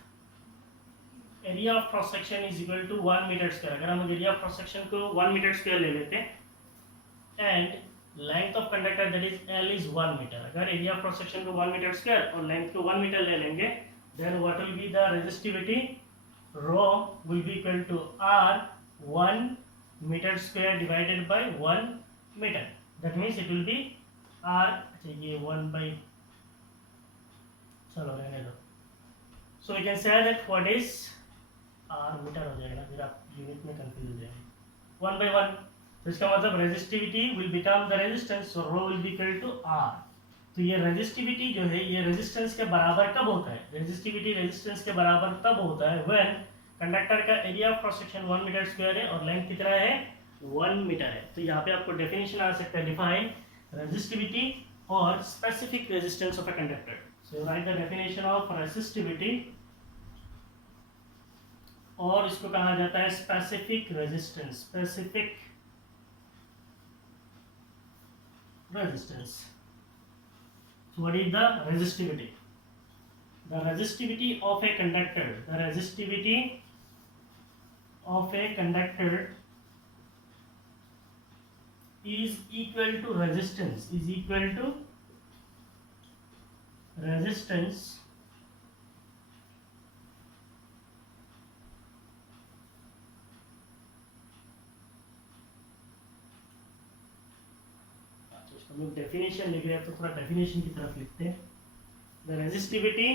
area of cross section is equal to 1 meter square, अगर हम area of cross section को 1 meter square ले लेते हैं and length of conductor that is L is 1 metre. अगर area of cross section को 1 metre square और length को 1 मीटर ले लेंगे, then what will be the resistivity? Rho will be equal to R 1 meter square divided by 1 meter. That means it will be R, अच्छा ये 1 by, चलो रहने दो. So we can say that what is R metre हो जाएगा, फिर आप unit में कंफ्यूज हो जाएंगे. 1 by 1, तो इसका मतलब resistivity will become the resistance, so rho will be equal to R. तो ये रेजिस्टिविटी जो है ये रेजिस्टेंस के बराबर कब होता है? रेजिस्टिविटी रेजिस्टेंस के बराबर तब होता है व्हेन कंडक्टर का area of cross section 1 metre square है और लेंथ कितना है? 1 मीटर है. तो यहाँ पे आपको डेफिनेशन आ सकता है, डिफाइन रेजिस्टिविटी और specific resistance of a conductor. So right the definition of resistivity, और इसको कहा जाता है specific resistance. Specific resistance. So what is the resistivity? The resistivity of a conductor. The resistivity of a conductor is equal to resistance. Is equal to resistance हम लोग definition लिख रहे हैं तो थोड़ा डेफिनेशन की तरफ लिखते हैं. The resistivity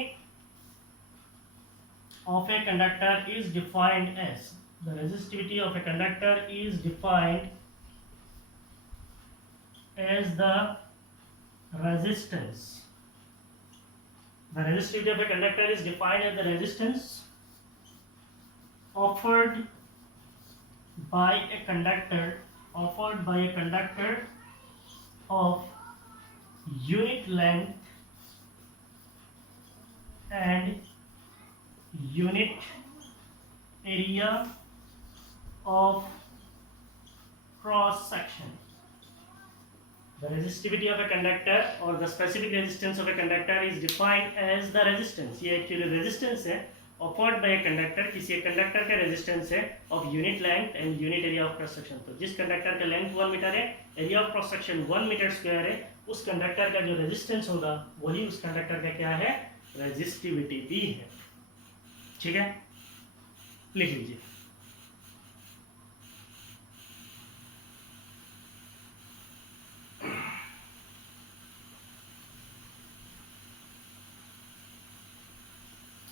of a conductor is defined as, the resistivity of a conductor is defined as the resistance. The resistivity of a conductor is defined as the resistance offered by a conductor of unit length and unit area of cross section. The resistivity of a conductor or the specific resistance of a conductor is defined as the resistance. ये actually resistance है offered by a conductor, किसी एक conductor का resistance है of unit length and unit area of cross section. तो जिस conductor का length 1 metre है, area of cross section 1 metre square है, उस कंडक्टर का जो रेजिस्टेंस होगा वही उस कंडक्टर का क्या है? रेजिस्टिविटी भी है. ठीक है, लिख लीजिए.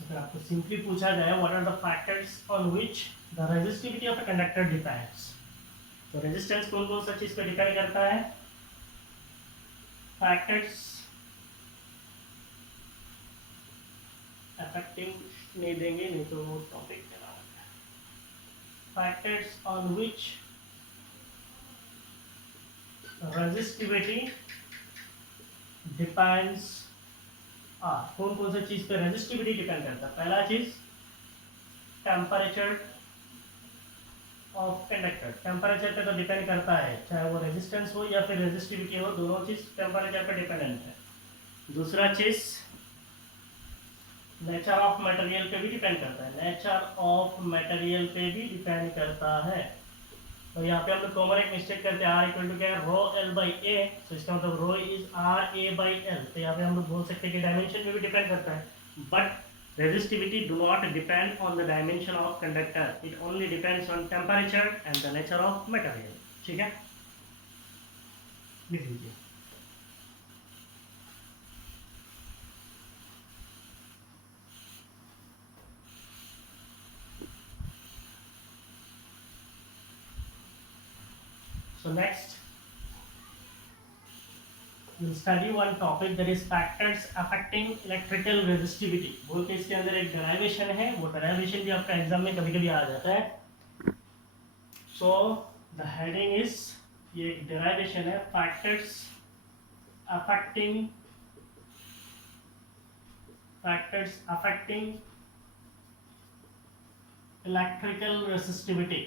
अगर आपको सिंपली पूछा जाए what are the factors on which the resistivity of a conductor depends, तो रेजिस्टेंस कौन कौन सा चीज पे डिपेंड करता है? फैक्टर्स अफेक्टिंग नहीं देंगे, नहीं तो वो टॉपिक में ना होता है. Factors on which resistivity depends. कौन कौन सा चीज पे रेजिस्टिविटी डिपेंड करता है? पहला चीज टेम्परेचर ऑफ कंडक्टर. टेम्परेचर पे तो डिपेंड करता है, चाहे वो रेजिस्टेंस हो या फिर रेजिस्टिविटी हो, दोनों चीज टेम्परेचर पे डिपेंडेंट है. दूसरा चीज नेचर ऑफ मटेरियल पे भी डिपेंड करता है. नेचर ऑफ मटेरियल पे भी डिपेंड करता है. तो यहाँ पे हम लोग कॉमन एक मिस्टेक करते हैं, R इक्वल टू क्या है? रो L बाई ए. तो इसका मतलब रो इज RA बाई L. तो यहाँ पे हम लोग बोल सकते हैं कि डायमेंशन में भी डिपेंड करता है, but resistivity do not depend on the dimension of conductor. It only depends on temperature and the nature of material. ठीक है, लिख लीजिए. So next we'll study one topic that is factors affecting electrical resistivity. बोल के इसके अंदर एक derivation है, वो डेरिवेशन भी आपका एग्जाम में कभी कभी आ जाता है. So the heading is, ये एक डेरिवेशन है, factors affecting electrical resistivity.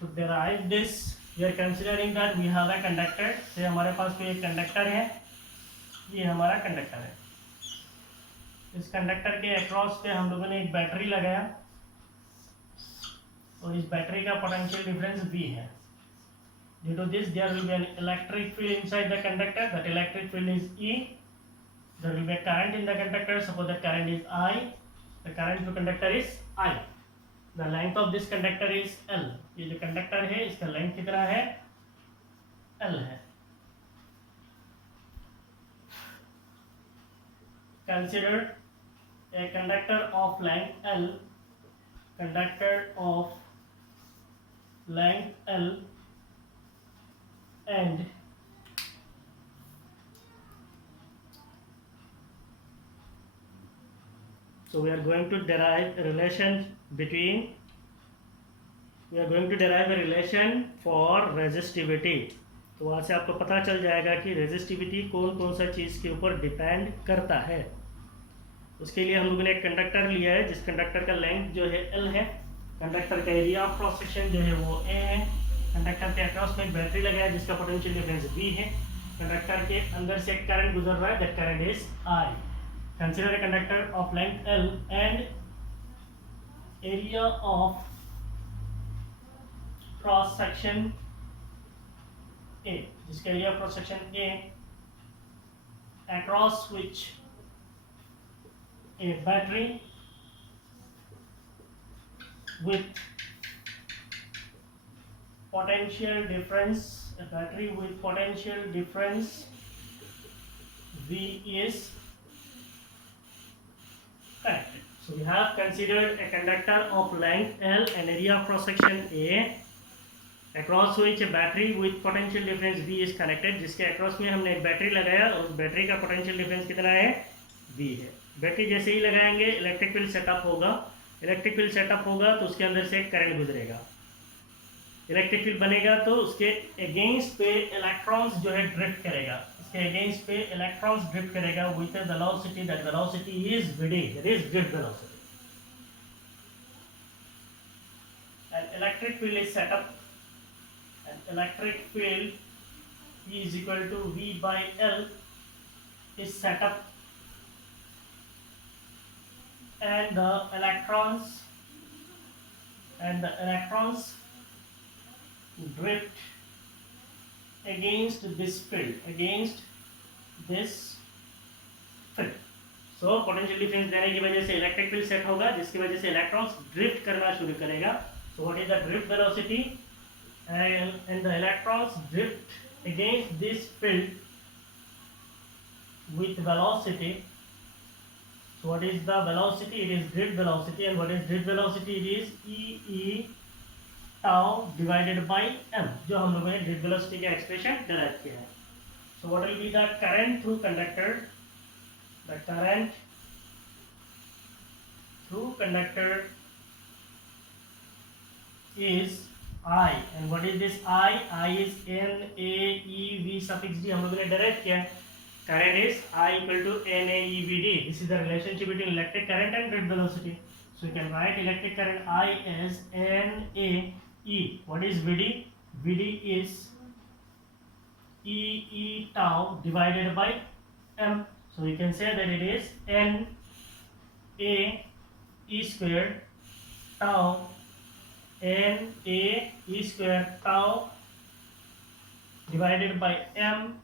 To derive this, we are considering that we have a conductor. से हमारे पास कोई एक कंडक्टर है, ये हमारा कंडक्टर है. इस कंडक्टर के अक्रॉस पे हम लोगों ने एक बैटरी लगाया. और इस बैटरी का पोटेंशियल डिफरेंस V है. Due to this, there will be an electric field inside the conductor. That electric field is E. There will be a current in the conductor. Suppose that current is I. The current through conductor is I. The length of this conductor is L. ये जो conductor है इसका length कितना है? L है. Consider a conductor of length L. Conductor of length L and so we are going to derive a relation for resistivity. तो वहाँ से आपको पता चल जाएगा कि रेजिस्टिविटी कौन कौन सा चीज़ के ऊपर डिपेंड करता है. उसके लिए हम लोगों ने एक कंडक्टर लिया है जिस कंडक्टर का लेंथ जो है L है. कंडक्टर का एरिया ऑफ क्रॉस सेक्शन जो है वो A है. कंडक्टर के अक्रॉस में एक बैटरी लगाया है जिसका पोटेंशियल डिफरेंस V है. कंडक्टर के अंदर से एक करंट गुजर रहा है. That current is I. Consider a conductor of length L and area of cross section A, जिसका area of cross section A across which a battery with potential difference V is connected. So we have considered a conductor of length L and area of cross section A across which a battery with potential difference V is connected. जिसके across में हमने एक battery लगाया और उस battery का potential difference कितना है? V है. बैटरी जैसे ही लगाएंगे इलेक्ट्रिक फील्ड सेटअप होगा. इलेक्ट्रिक फील्ड सेटअप होगा तो उसके अंदर से एक करंट गुजरेगा. इलेक्ट्रिक फील्ड बनेगा तो उसके अगेंस्ट पे इलेक्ट्रॉन्स जो है ड्रिफ्ट करेगा. इसके अगेंस्ट पे इलेक्ट्रॉन्स ड्रिफ्ट करेगा with a velocity. That velocity is VD. That is drift velocity. And electric field is set up. And electric field E is equal to V by L is set up, and the electrons drift against this field. So potential difference देने की वजह से electric field set होगा जिसकी वजह से electrons drift करना शुरू करेगा. So what is the drift velocity? And the electrons drift against this field with velocity. So what is the velocity? It is drift velocity. And what is drift velocity? It is E tau divided by m, जो हम लोगों ने drift velocity का expression derive किया है. So what will be the current through conductor? The current through conductor is I. And what is this I? I is NaeV suffix D. हम लोगों ने derive किया है. Current is I equal to NaeVD. This is the relationship between electric current and drift velocity. So you can write electric current I as NaE. What is VD? VD is E tau divided by M. So you can say that it is NaE squared tau NaE squared tau divided by M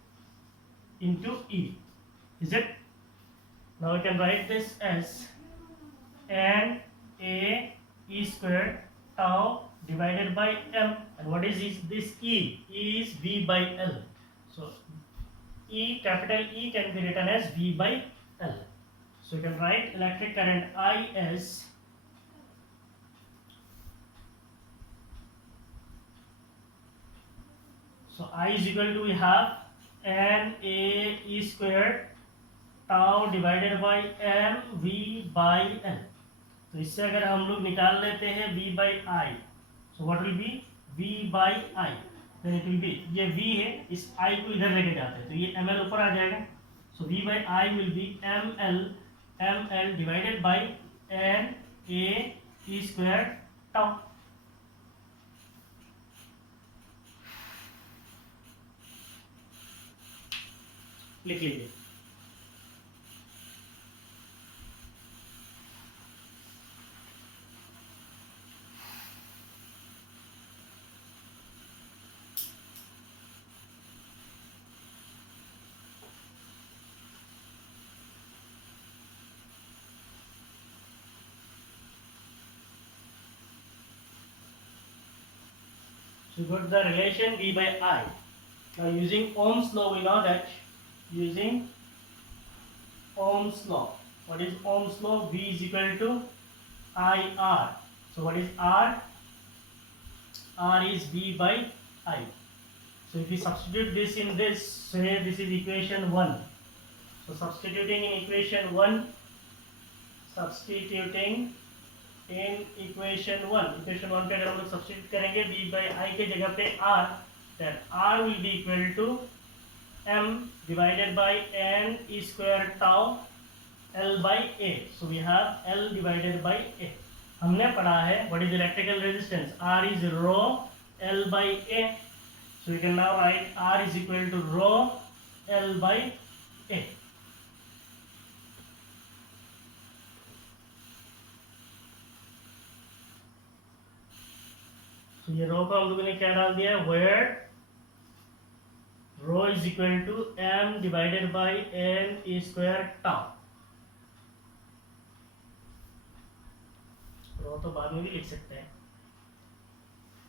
into E. Is it? Now we can write this as NaE squared tau divided by M. And what is this E? E is V by L. So E, capital E can be written as V by L. So you can write electric current I as I is equal to, we have NaE squared tau divided by M V by L. तो इससे अगर हम लोग निकाल लेते हैं V by I, so what will be V by I? Then it will be, ये V है, इस I को इधर लेके जाते हैं तो ये ml ऊपर आ जाएगा. So V by I will be ml divided by NaE squared tau. लिख लीजिए. So we got the relation V by I. Now using Ohm's law, we know that using Ohm's law. What is Ohm's law? V is equal to IR. So what is R? R is V by I. So if we substitute this in this, say this is equation 1. So substituting in equation 1, equation 1 पे अगर हम लोग substitute करेंगे v by i के जगह पे r, then r will be equal to m divided by n e square tau l by a. So we have l divided by a. हमने पढ़ा है what is electrical resistance? R is rho l by a. So we can now write R is equal to rho l by a. तो ये रो को हम लोगों ने क्या डाल दिया है, where rho is equal to m divided by n e square tau. Rho तो बाद में भी लिख सकते हैं.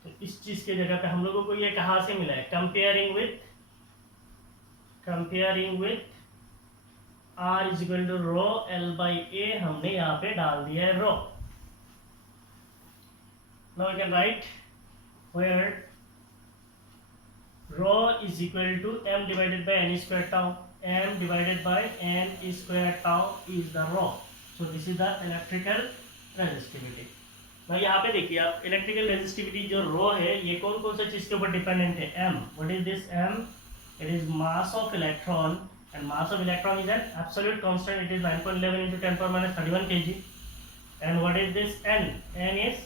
तो इस चीज के जगह पे हम लोगों को ये कहाँ से मिला है, comparing with r is equal to rho l by a हमने यहाँ पे डाल दिया है rho. Now we can write where rho is equal to m divided by n square tau. M divided by n square tau is the rho. So this is the electrical resistivity. now यहाँ पे देखिए आप, electrical resistivity जो रो है ये कौन कौन सा चीज के ऊपर डिपेंडेंट है, m. What is this m? It is mass of electron, and mass of electron is an absolute constant. It is 9.11 into 10 power minus 31 kg. And what is this n? N is,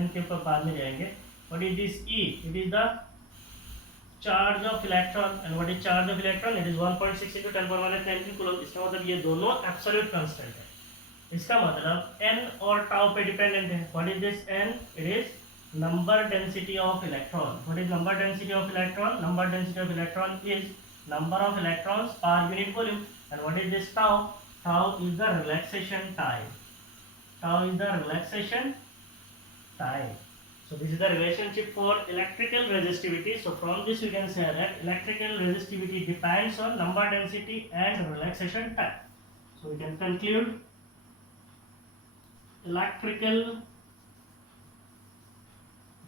n के ऊपर बाद में जाएंगे. What is this E? It is the charge of electron. And what is charge of electron? It is 1.6 into 10 power minus 19 coulomb. इसका मतलब ये दोनों absolute constant है. इसका मतलब n और tau पे dependent है. What is this n? It is number density of electron. What is number density of electron? Number density of electron is number of electrons per unit volume. And what is this tau? Tau is the relaxation time. Tau is the relaxation time. So this is the relationship for electrical resistivity. So from this we can say that electrical resistivity depends on number density and relaxation time. So we can conclude electrical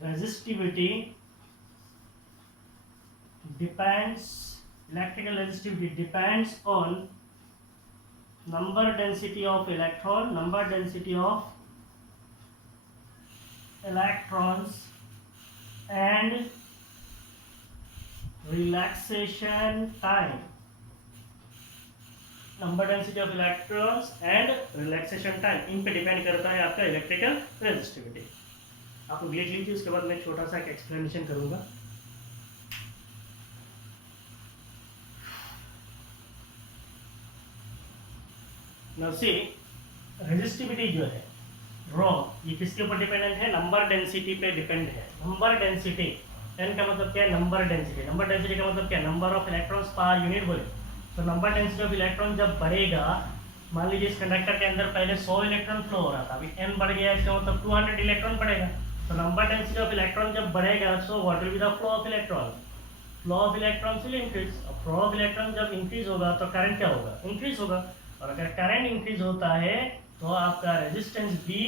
resistivity depends on number density of electron, number density of electrons and relaxation time. Number density of electrons and relaxation time, इन पे depend करता है आपका electrical resistivity. आप लोग लिख लीजिए, उसके बाद मैं छोटा सा एक एक्सप्लेनेशन करूंगा. Now see, रेजिस्टिविटी जो है रो, ये किसके ऊपर डिपेंडेंट है, नंबर डेंसिटी पे डिपेंड है. नंबर डेंसिटी, n का मतलब क्या है, नंबर डेंसिटी. नंबर डेंसिटी का मतलब क्या है, number of electrons per unit volume. तो नंबर डेंसिटी ऑफ इलेक्ट्रॉन जब बढ़ेगा, मान लीजिए इस कंडक्टर के अंदर पहले 100 इलेक्ट्रॉन फ्लो हो रहा था, अभी n बढ़ गया, इसका मतलब 200 इलेक्ट्रॉन बढ़ेगा. तो नंबर डेंसिटी ऑफ इलेक्ट्रॉन जब बढ़ेगा, so what will be the flow of electron? Flow of electrons will increase. Flow of electron जब इंक्रीज होगा तो करंट क्या होगा, इंक्रीज होगा. और अगर करंट इंक्रीज होता है तो आपका रेजिस्टेंस भी,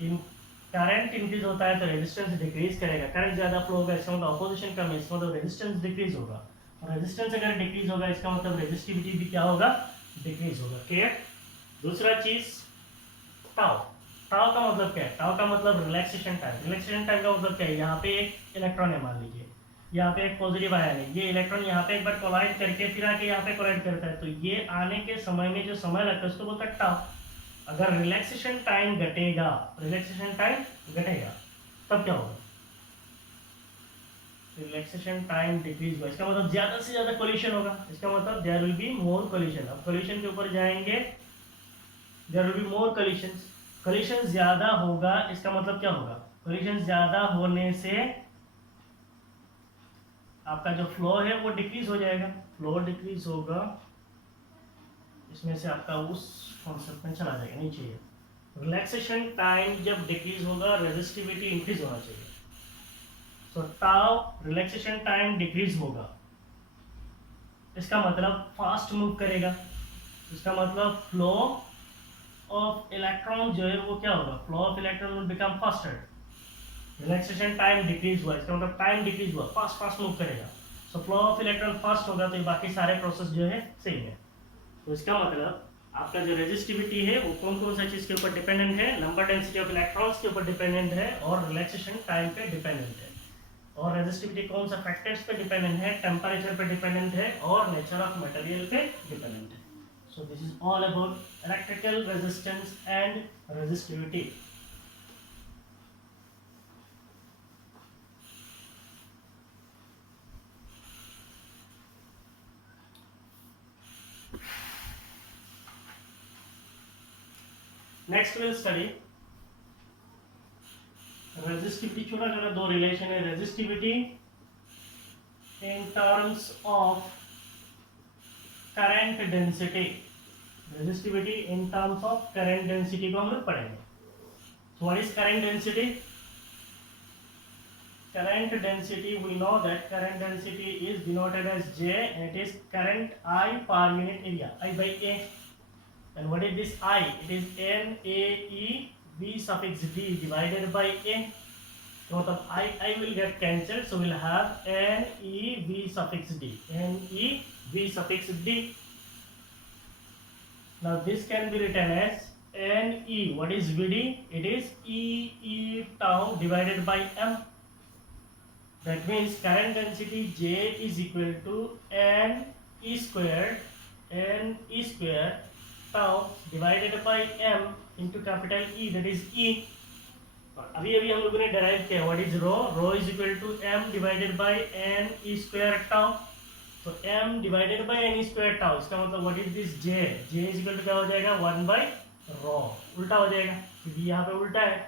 करंट इंक्रीज होता है तो रेजिस्टेंस डिक्रीज करेगा. करंट ज्यादा फ्लो होगा, इसका मतलब अपोजिशन कम है, इसका मतलब रेजिस्टेंस डिक्रीज होगा. और रेजिस्टेंस अगर डिक्रीज होगा, इसका मतलब रेजिस्टिविटी भी क्या होगा, डिक्रीज होगा. क्लियर? दूसरा चीज टाउ. टाउ का मतलब क्या है, टाउ का मतलब रिलैक्सेशन टाइम. रिलैक्सेशन टाइम का मतलब क्या है, यहाँ पे एक इलेक्ट्रॉन है, मान लीजिए यहाँ पे एक पॉजिटिव आयन है, ये इलेक्ट्रॉन यहाँ पे एक बार कोलाइड करके फिर आके यहाँ पे कोलाइड करता है, तो ये आने के समय में जो समय लगता है उसको बोलता है टाउ. अगर रिलैक्सेशन टाइम घटेगा, रिलैक्सेशन टाइम घटेगा, तब क्या होगा, रिलैक्सेशन टाइम डिक्रीज होगा. इसका मतलब ज्यादा से ज्यादा कोलिशन होगा, इसका मतलब there will be more collision. अब कोलिशन के ऊपर जाएंगे, there will be more collisions. Collision ज्यादा होगा, इसका मतलब क्या होगा, कोलिशन ज्यादा होने से आपका जो फ्लो है वो डिक्रीज हो जाएगा. फ्लो डिक्रीज होगा, इसमें से आपका उस कॉन्सेप्ट में चला जाएगा, नहीं चाहिए. रिलैक्सेशन टाइम जब डिक्रीज होगा, रेजिस्टिविटी इंक्रीज होना चाहिए. सो टाउ रिलैक्सेशन टाइम डिक्रीज होगा, इसका मतलब फास्ट मूव करेगा, इसका मतलब फ्लो ऑफ इलेक्ट्रॉन जो है वो क्या होगा, flow of electron will become faster. Relaxation time decrease हुआ, इसका मतलब टाइम डिक्रीज हुआ, फास्ट फास्ट मूव करेगा। So flow of electron fast होगा तो ये बाकी सारे प्रोसेस जो है सेम है। तो इसका मतलब आपका जो रेजिस्टिविटी है वो कौन कौन सा चीज़ के ऊपर डिपेंडेंट है, नंबर डेंसिटी ऑफ इलेक्ट्रॉन्स के ऊपर डिपेंडेंट है और रिलैक्सेशन टाइम पे डिपेंडेंट है। और रेजिस्टिविटी कौन सा फैक्टर्स पे डिपेंडेंट है, टेम्परेचर पे डिपेंडेंट है और नेचर ऑफ मटेरियल पे डिपेंडेंट है। So this is all about electrical resistance and resistivity. Next will study resistivity. छोटा छोटा दो रिलेशन है, resistivity in terms of current density, resistivity in terms of current density को हम लोग पढ़ेंगे। So what is current density? Current density, we know that current density is denoted as J and it is current I per unit area, I by A. And what is this I? It is N A E V suffix D divided by A. So the I will get cancelled, so we'll have N E V suffix D, N E V suffix D. Now this can be written as N E. What is VD? It is E tau divided by M. That means current density J is equal to N E square tau divided by M into capital E, that is E. अभी हम लोगों ने derive किया what is rho? Rho is equal to M divided by N E square tau. तो M divided by N E square tau, इसका मतलब what is this J? J is equal to क्या हो जाएगा 1 by rho, उल्टा हो जाएगा क्योंकि यहाँ पे उल्टा है,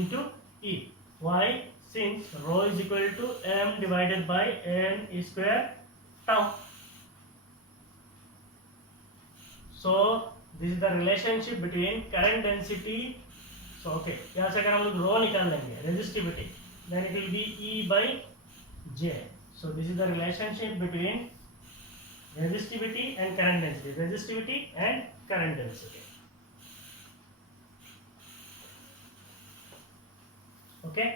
into E. Why? Since rho is equal to M divided by N square tau. So this is the relationship between current density. So okay, यहाँ से अगर हम लोग rho निकाल लेंगे resistivity, then it will be E by J. So this is the relationship between resistivity and current density, resistivity and current density. Okay.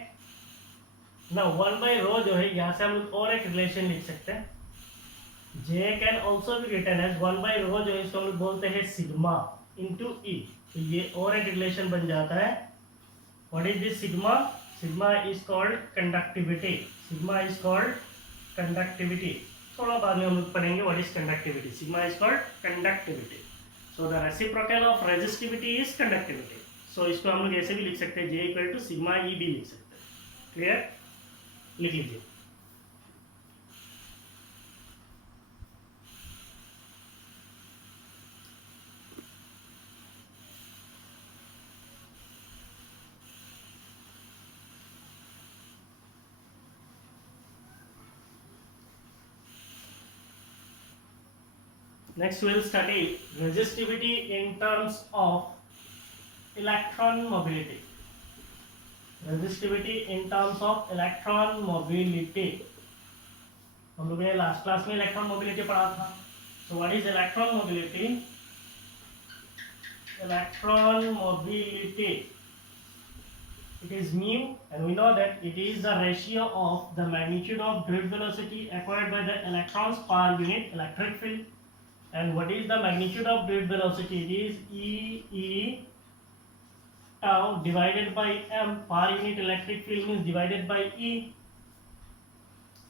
Now 1 by rho जो है यहाँ से हम लोग और एक रिलेशन लिख सकते हैं, J can also be written as 1 by rho जो है इसको हम लोग बोलते हैं सिग्मा into E. तो ये और एक रिलेशन बन जाता है। What is this sigma? Sigma is called conductivity. Sigma is called conductivity. थोड़ा बाद में हम लोग पढ़ेंगे what is conductivity. Sigma is called conductivity. So the reciprocal of resistivity is conductivity. So इसको हम लोग ऐसे भी लिख सकते हैं, J equal to sigma E भी लिख सकते हैं। Clear? लिख लीजिए। Next we will study resistivity in terms of electron mobility. Resistivity in terms of electron mobility. हम लोगों ने लास्ट क्लास में इलेक्ट्रॉन मोबिलिटी पढ़ा था। So what is electron mobility? Electron mobility, it is mu, and we know that it is the ratio of the magnitude of drift velocity acquired by the electrons per unit electric field. And what is the magnitude of drift velocity? It is E tau divided by M per unit electric field, means divided by E.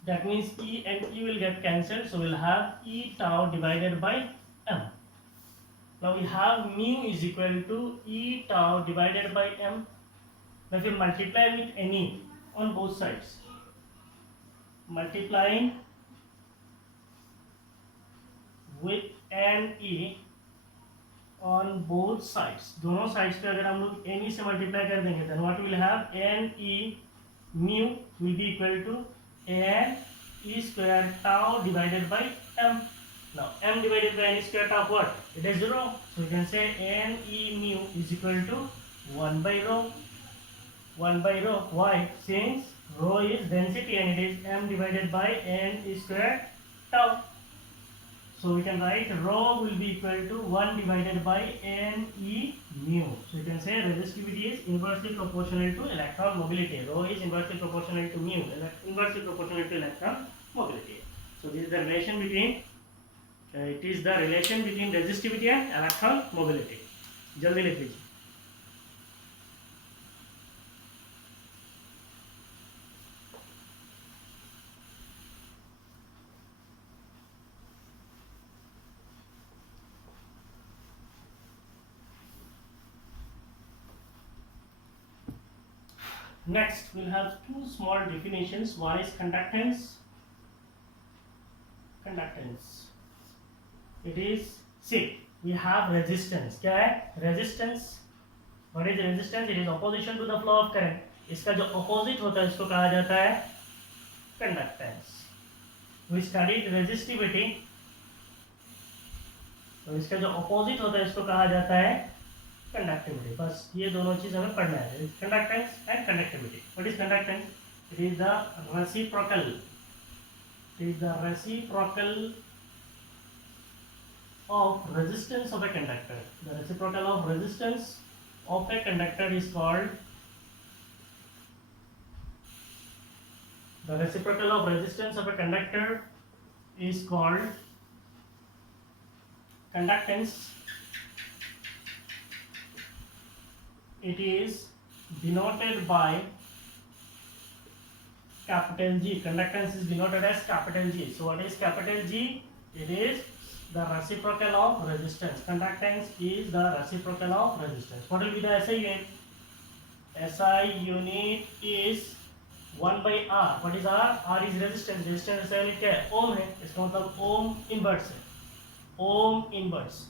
That means E and E will get cancelled, so we'll have E tau divided by M. Now we have mu is equal to E tau divided by M. Now if you multiply with any on both sides, multiplying with NE on both sides, दोनों sides पे अगर हम लोग NE से multiply कर देंगे, then what will have NE mu will be equal to N E square tau divided by M. Now M divided by N square tau what? It is 0. So you can say N E mu is equal to 1 by rho. 1 by rho. Why? Since Rho is density and it is m divided by n square tau. So we can write rho will be equal to 1 divided by n e mu. So you can say resistivity is inversely proportional to electron mobility. Rho is inversely proportional to mu, inversely proportional to electron mobility. So this is the relation between it is the relation between resistivity and electron mobility. जल्दी लिख लीजिए. Next, we'll have two small definitions. One is conductance. Conductance. It is, see, we have resistance. क्या है? Resistance. What is resistance? It is opposition to the flow of current. इसका जो opposite होता है इसको कहा जाता है conductance. We studied resistivity. तो इसका जो opposite होता है इसको कहा जाता है conductivity. बस ये दोनों चीज हमें पढ़ना है. Conductance and conductivity. What is conductance? It is the reciprocal. It is the reciprocal of resistance of a conductor. The reciprocal of resistance of a conductor is called. The reciprocal of resistance of a conductor is called conductance. It is denoted by capital G. Conductance is denoted as capital G. So what is capital G? It is the reciprocal of resistance. Conductance is the reciprocal of resistance. What will be the SI unit? SI unit is 1 by R. What is R? R is resistance. Resistance SI unit क्या है? ओम है. इसका मतलब ohm inverse है. Ohm inverse.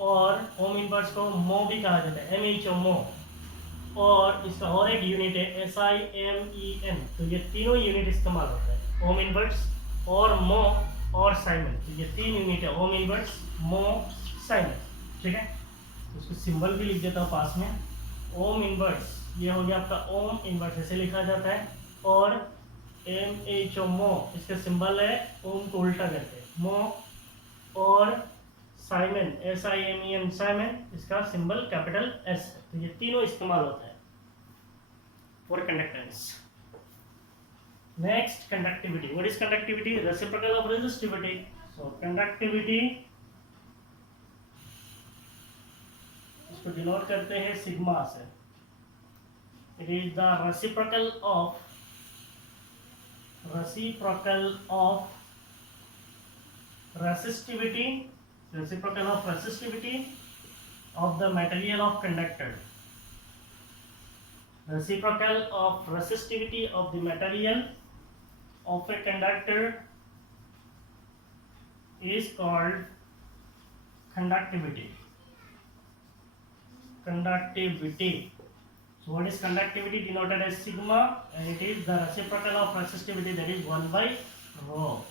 और ohm inverse को मो भी कहा जाता है. MHO मो. और इसका और एक यूनिट है SIMEN. तो ये तीनों यूनिट इस्तेमाल होता है. ओम इनवर्स और मो और साइमन. तो ये तीन यूनिट है. ओम इनवर्स, मो, साइमन. ठीक है. तो इसको सिंबल भी लिख देता हूँ पास में. ओम इनवर्स ये हो गया आपका ओम इनवर्स, ऐसे लिखा जाता है. और MHO मो इसका सिंबल है ओम को उल्टा करके मो. और साइमन SIMEN साइमन इसका सिंबल कैपिटल S. तो ये तीनों इस्तेमाल होता है for conductance. Next, conductivity. What is conductivity? Reciprocal of resistivity. So conductivity इसको डिनोट करते हैं सिग्मा से. It is the reciprocal of resistivity. Reciprocal of resistivity of the material of conductor. Reciprocal of resistivity of the material of a conductor is called conductivity. Conductivity. So what is conductivity? Denoted as sigma, and it is the reciprocal of resistivity, that is 1 by rho.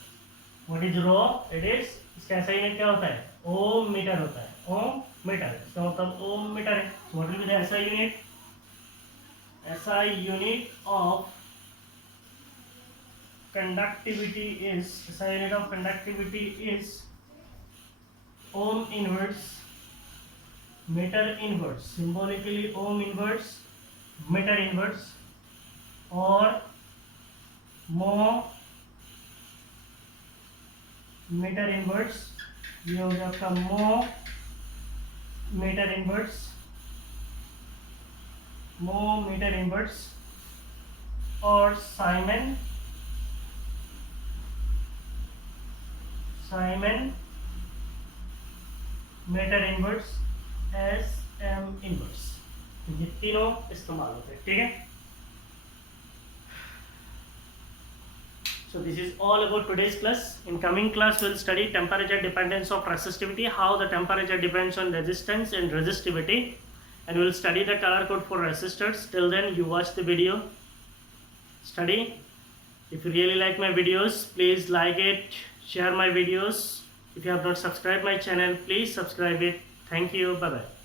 What is rho? It is, इसका SI unit क्या होता है? ओम metre होता है. ओम metre. इसका मतलब ओम metre है. So what will be the SI unit? SI unit of conductivity is ohm inverse meter inverse. Symbolically ohm inverse meter inverse or mho meter inverse. ये हो गया आपका mho meter inverse. Mho meter inverse or Simon meter inverse, SM inverse. ये तीनों इस्तेमाल होते हैं. ठीक है. So this is all about today's class. In coming class, we'll study temperature dependence of resistivity, how the temperature depends on resistance and resistivity, and we'll study the color code for resistors. Till then, you watch the video, study. If you really like my videos, please like it, share my videos. If you have not subscribed my channel, please subscribe it. Thank you. Bye bye.